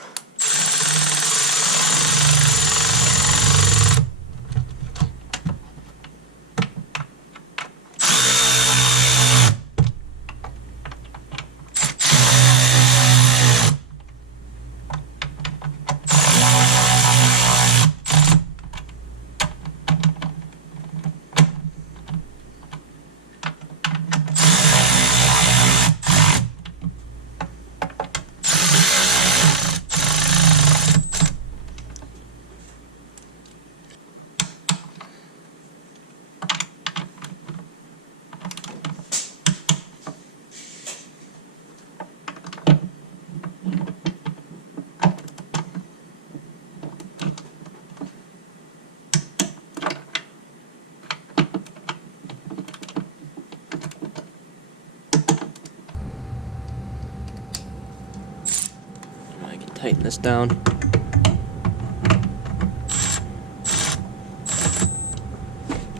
I can tighten this down.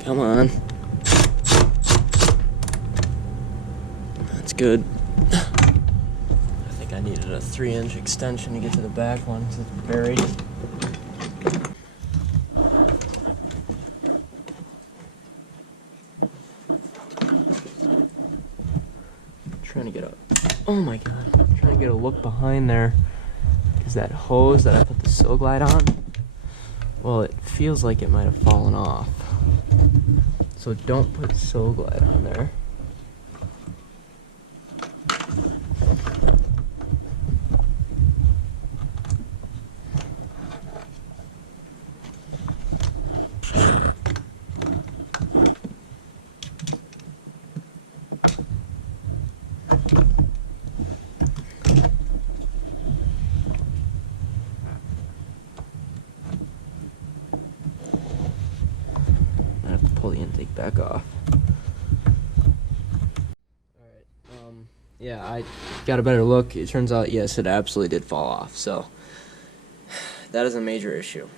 Come on. That's good. I think I needed a 3-inch extension to get to the back one because it's buried. Trying to get a, oh my god, I'm trying to get a look behind there, because that hose that I put the sill glide on, well, it feels like it might have fallen off. So don't put sill glide on there. I have to pull the intake back off. Alright, yeah, I got a better look. It turns out, yes, it absolutely did fall off, so that is a major issue.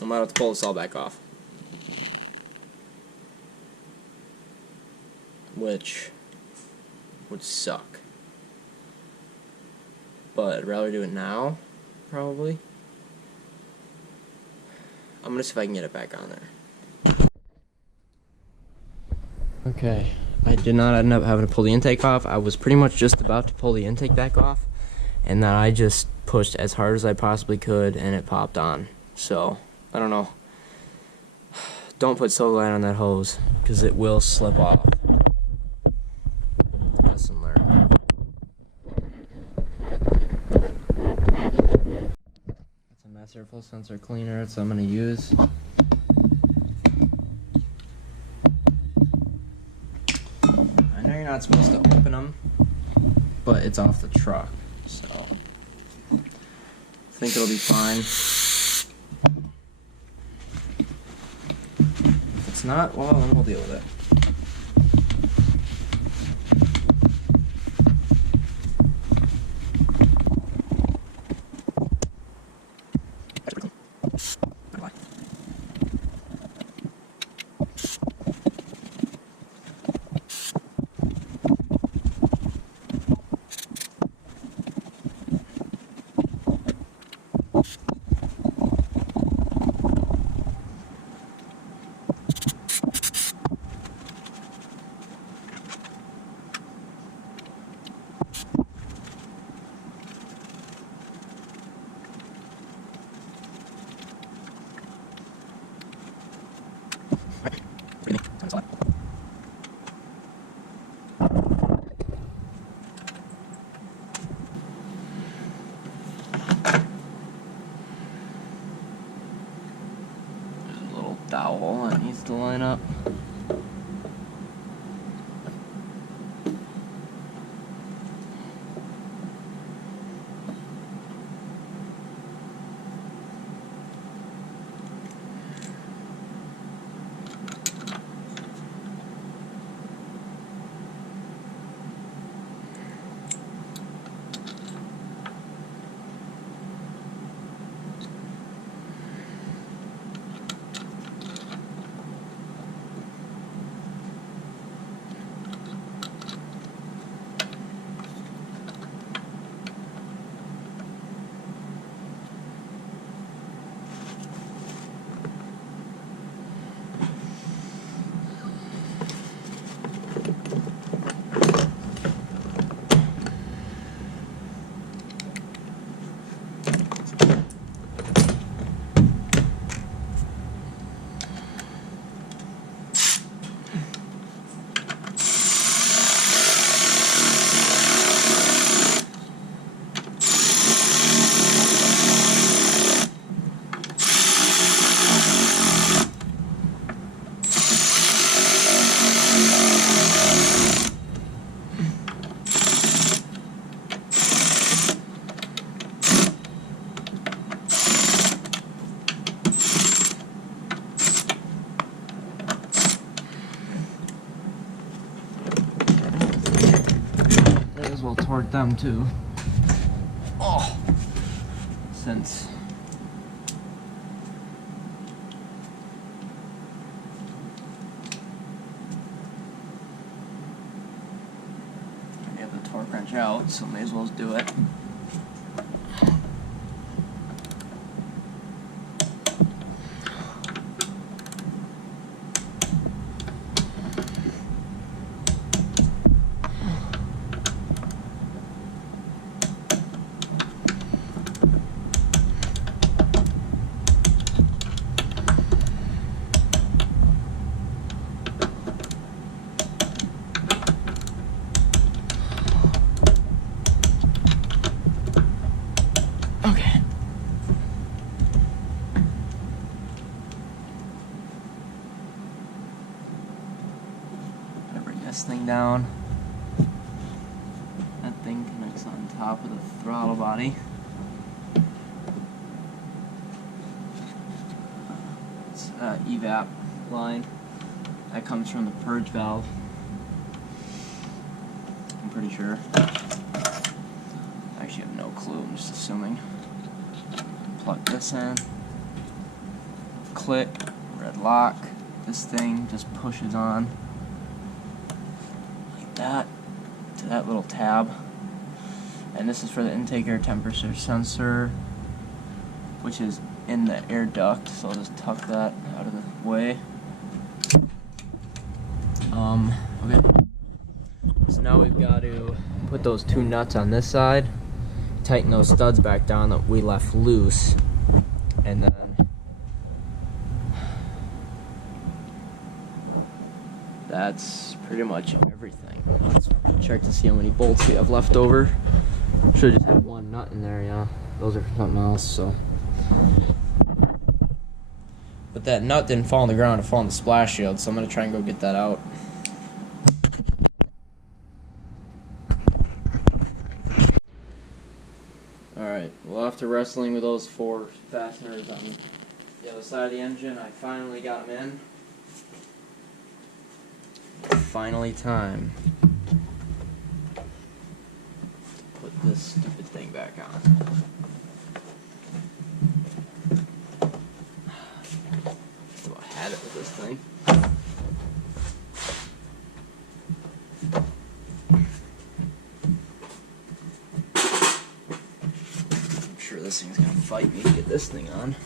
I might have to pull this all back off. Which would suck. But I'd rather do it now probably. I'm gonna see if I can get it back on there. Okay, I did not end up having to pull the intake off. I was pretty much just about to pull the intake back off, and then I just pushed as hard as I possibly could, and it popped on. So, I don't know. Don't put Solar on that hose, because it will slip off. Lesson learned. That's a mass airflow sensor cleaner, that's what I'm going to use. I know you're not supposed to open them, but it's off the truck, so I think it'll be fine. If it's not, well, then we'll deal with it. Dowel that needs to line up. Well, torque them too. Oh, since I have the torque wrench out, so may as well do it. Okay. Gonna bring this thing down. That thing connects on top of the throttle body. It's evap line that comes from the purge valve. I'm pretty sure. I actually have no clue, I'm just assuming. Plug this in, click, red lock, this thing just pushes on like that to that little tab, and this is for the intake air temperature sensor, which is in the air duct, so I'll just tuck that out of the way. Okay. So now we've got to put those two nuts on this side, tighten those studs back down that we left loose, and then that's pretty much everything. Let's check to see how many bolts we have left over. Should have just had one nut in there, yeah. Those are for something else, so. But that nut didn't fall on the ground, it fell on the splash shield, so I'm gonna try and go get that out. Alright, well, after wrestling with those 4 fasteners on the other side of the engine, I finally got them in. Finally time to put this stupid thing back on. Just about had it with this thing. I'm sure this thing's gonna fight me to get this thing on.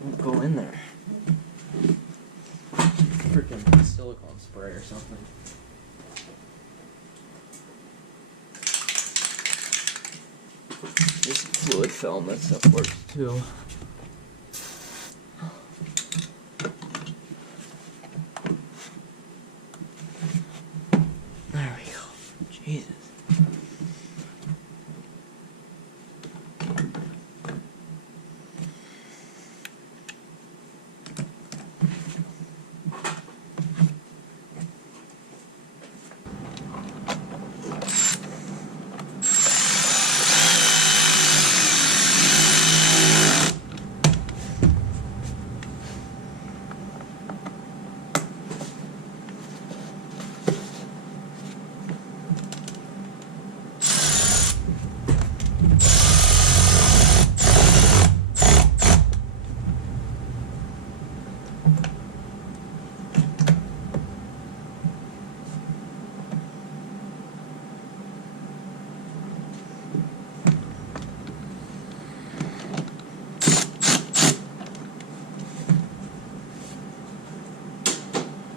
Won't go in there. Freaking silicone spray or something. There's some fluid film, that stuff works too. There we go. Jesus.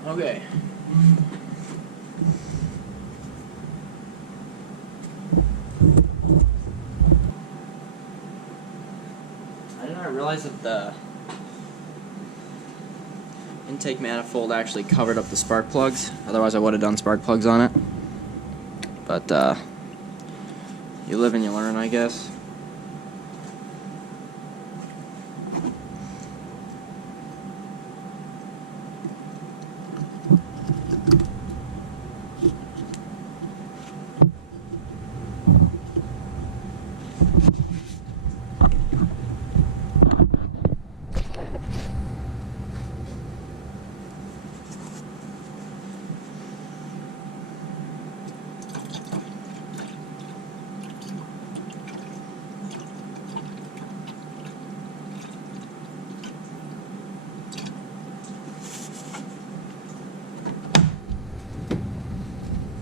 Okay. I did not realize that the intake manifold actually covered up the spark plugs. Otherwise I would have done spark plugs on it. But you live and you learn, I guess.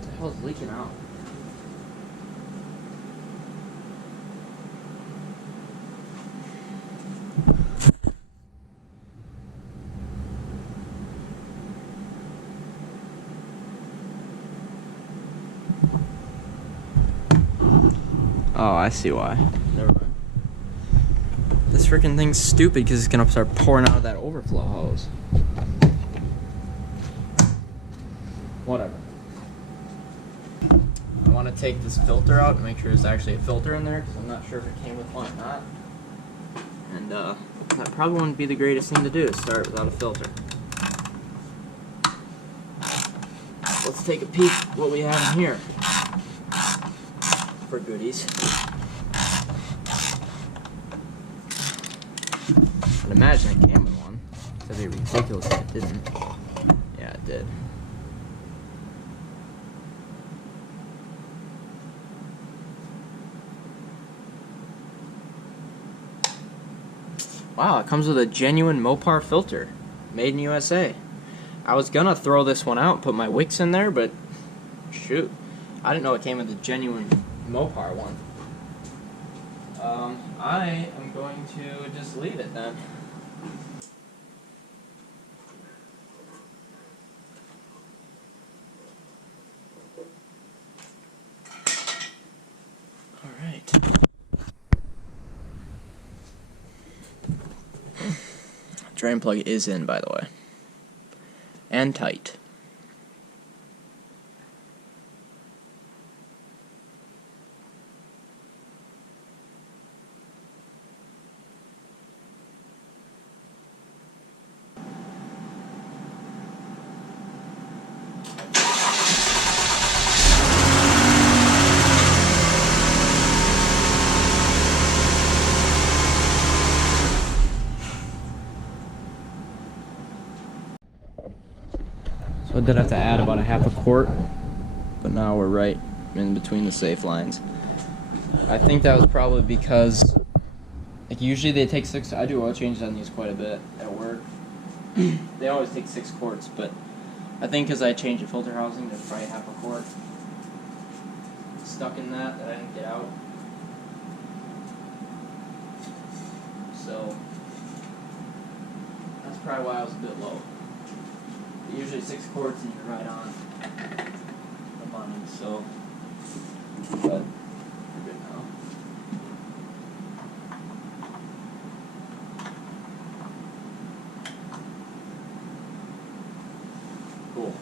What the hell is leaking out? Oh, I see why. Never mind. This freaking thing's stupid because it's gonna start pouring out of that overflow hose. Whatever. I want to take this filter out and make sure there's actually a filter in there because I'm not sure if it came with one or not. And that probably wouldn't be the greatest thing to do, to start without a filter. Let's take a peek at what we have in here for goodies. I'd imagine it came with one. That'd be ridiculous if it didn't. Yeah, it did. Wow, it comes with a genuine Mopar filter. Made in USA. I was gonna throw this one out and put my wicks in there, but shoot. I didn't know it came with a genuine Mopar one. I am going to just leave it then. Alright. Drain plug is in, by the way. And tight. So I did have to add about a half a quart, but now we're right in between the safe lines. I think that was probably because, like, usually they take 6. I do oil changes on these quite a bit at work. They always take 6 quarts, but I think because I changed the filter housing, there's probably half a quart stuck in that I didn't get out. So that's probably why I was a bit low. Usually 6 quarts and you're right on the money, so, but we're good now. Cool.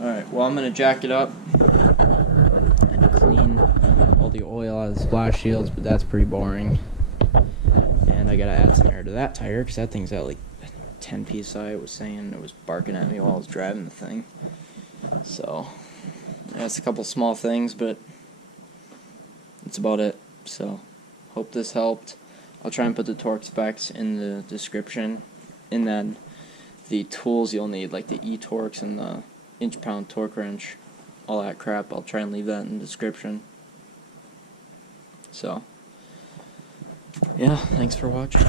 Alright, well, I'm going to jack it up and clean all the oil out of the splash shields, but that's pretty boring. And I got to add some air to that tire because that thing's at like 10 psi. It was saying, it was barking at me while I was driving the thing. So that's a couple small things, but that's about it. So hope this helped. I'll try and put the torque specs in the description, and then the tools you'll need, like the E-Torx and the inch-pound torque wrench, all that crap. I'll try and leave that in the description. So yeah, thanks for watching.